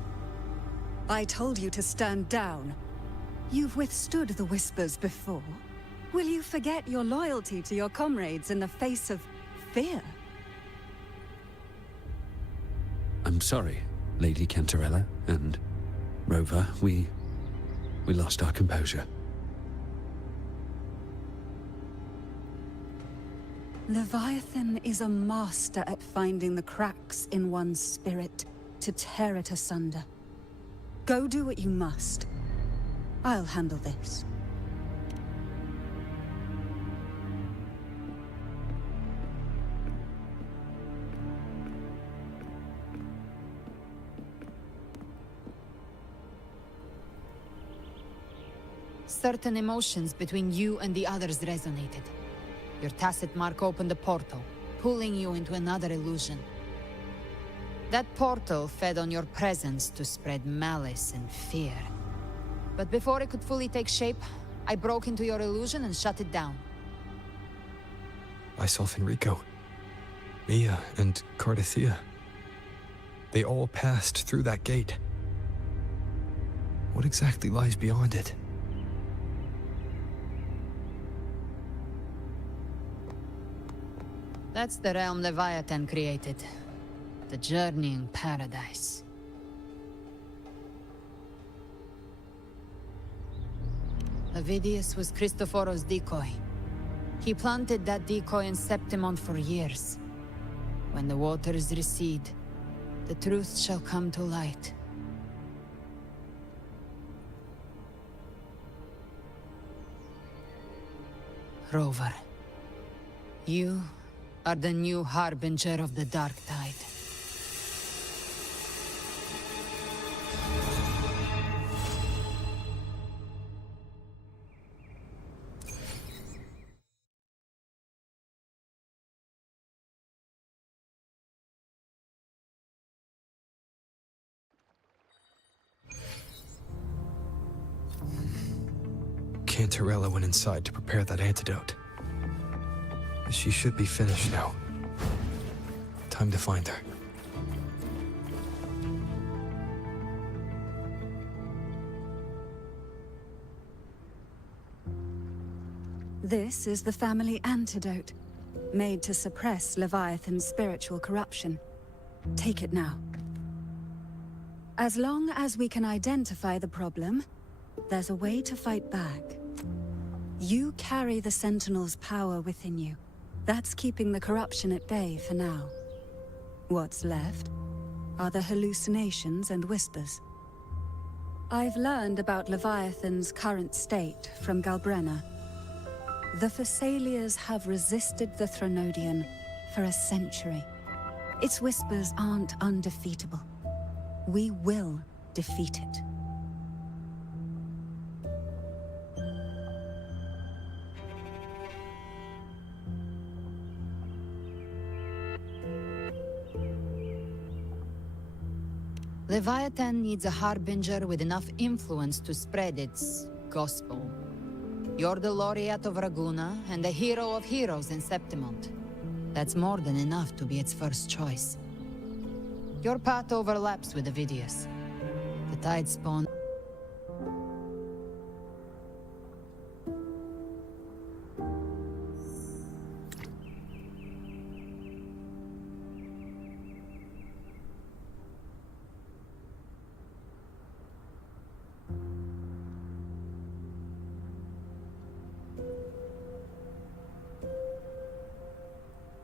I told you to stand down. You've withstood the whispers before. Will you forget your loyalty to your comrades in the face of fear? I'm sorry, Lady Cantarella and Rover. We lost our composure. Leviathan is a master at finding the cracks in one's spirit to tear it asunder. Go do what you must. I'll handle this. Certain emotions between you and the others resonated. Your tacit mark opened a portal, pulling you into another illusion. That portal fed on your presence to spread malice and fear. But before it could fully take shape, I broke into your illusion and shut it down. I saw Fenrico, Mia, and Cardathia. They all passed through that gate. What exactly lies beyond it? That's the realm Leviathan created. The journeying paradise. Avidius was Cristoforo's decoy. He planted that decoy in Septimont for years. When the waters recede, the truth shall come to light. Rover, you are the new harbinger of the Dark Tide. Cantarella went inside to prepare that antidote. She should be finished now. Time to find her. This is the family antidote, made to suppress Leviathan's spiritual corruption. Take it now. As long as we can identify the problem, there's a way to fight back. You carry the Sentinel's power within you. That's keeping the corruption at bay for now. What's left are the hallucinations and whispers. I've learned about Leviathan's current state from Galbrenna. The Thessalians have resisted the Threnodian for a century. Its whispers aren't undefeatable. We will defeat it. Leviathan needs a harbinger with enough influence to spread its gospel. You're the laureate of Raguna and the hero of heroes in Septimont. That's more than enough to be its first choice. Your path overlaps with Avidius. The Tide spawn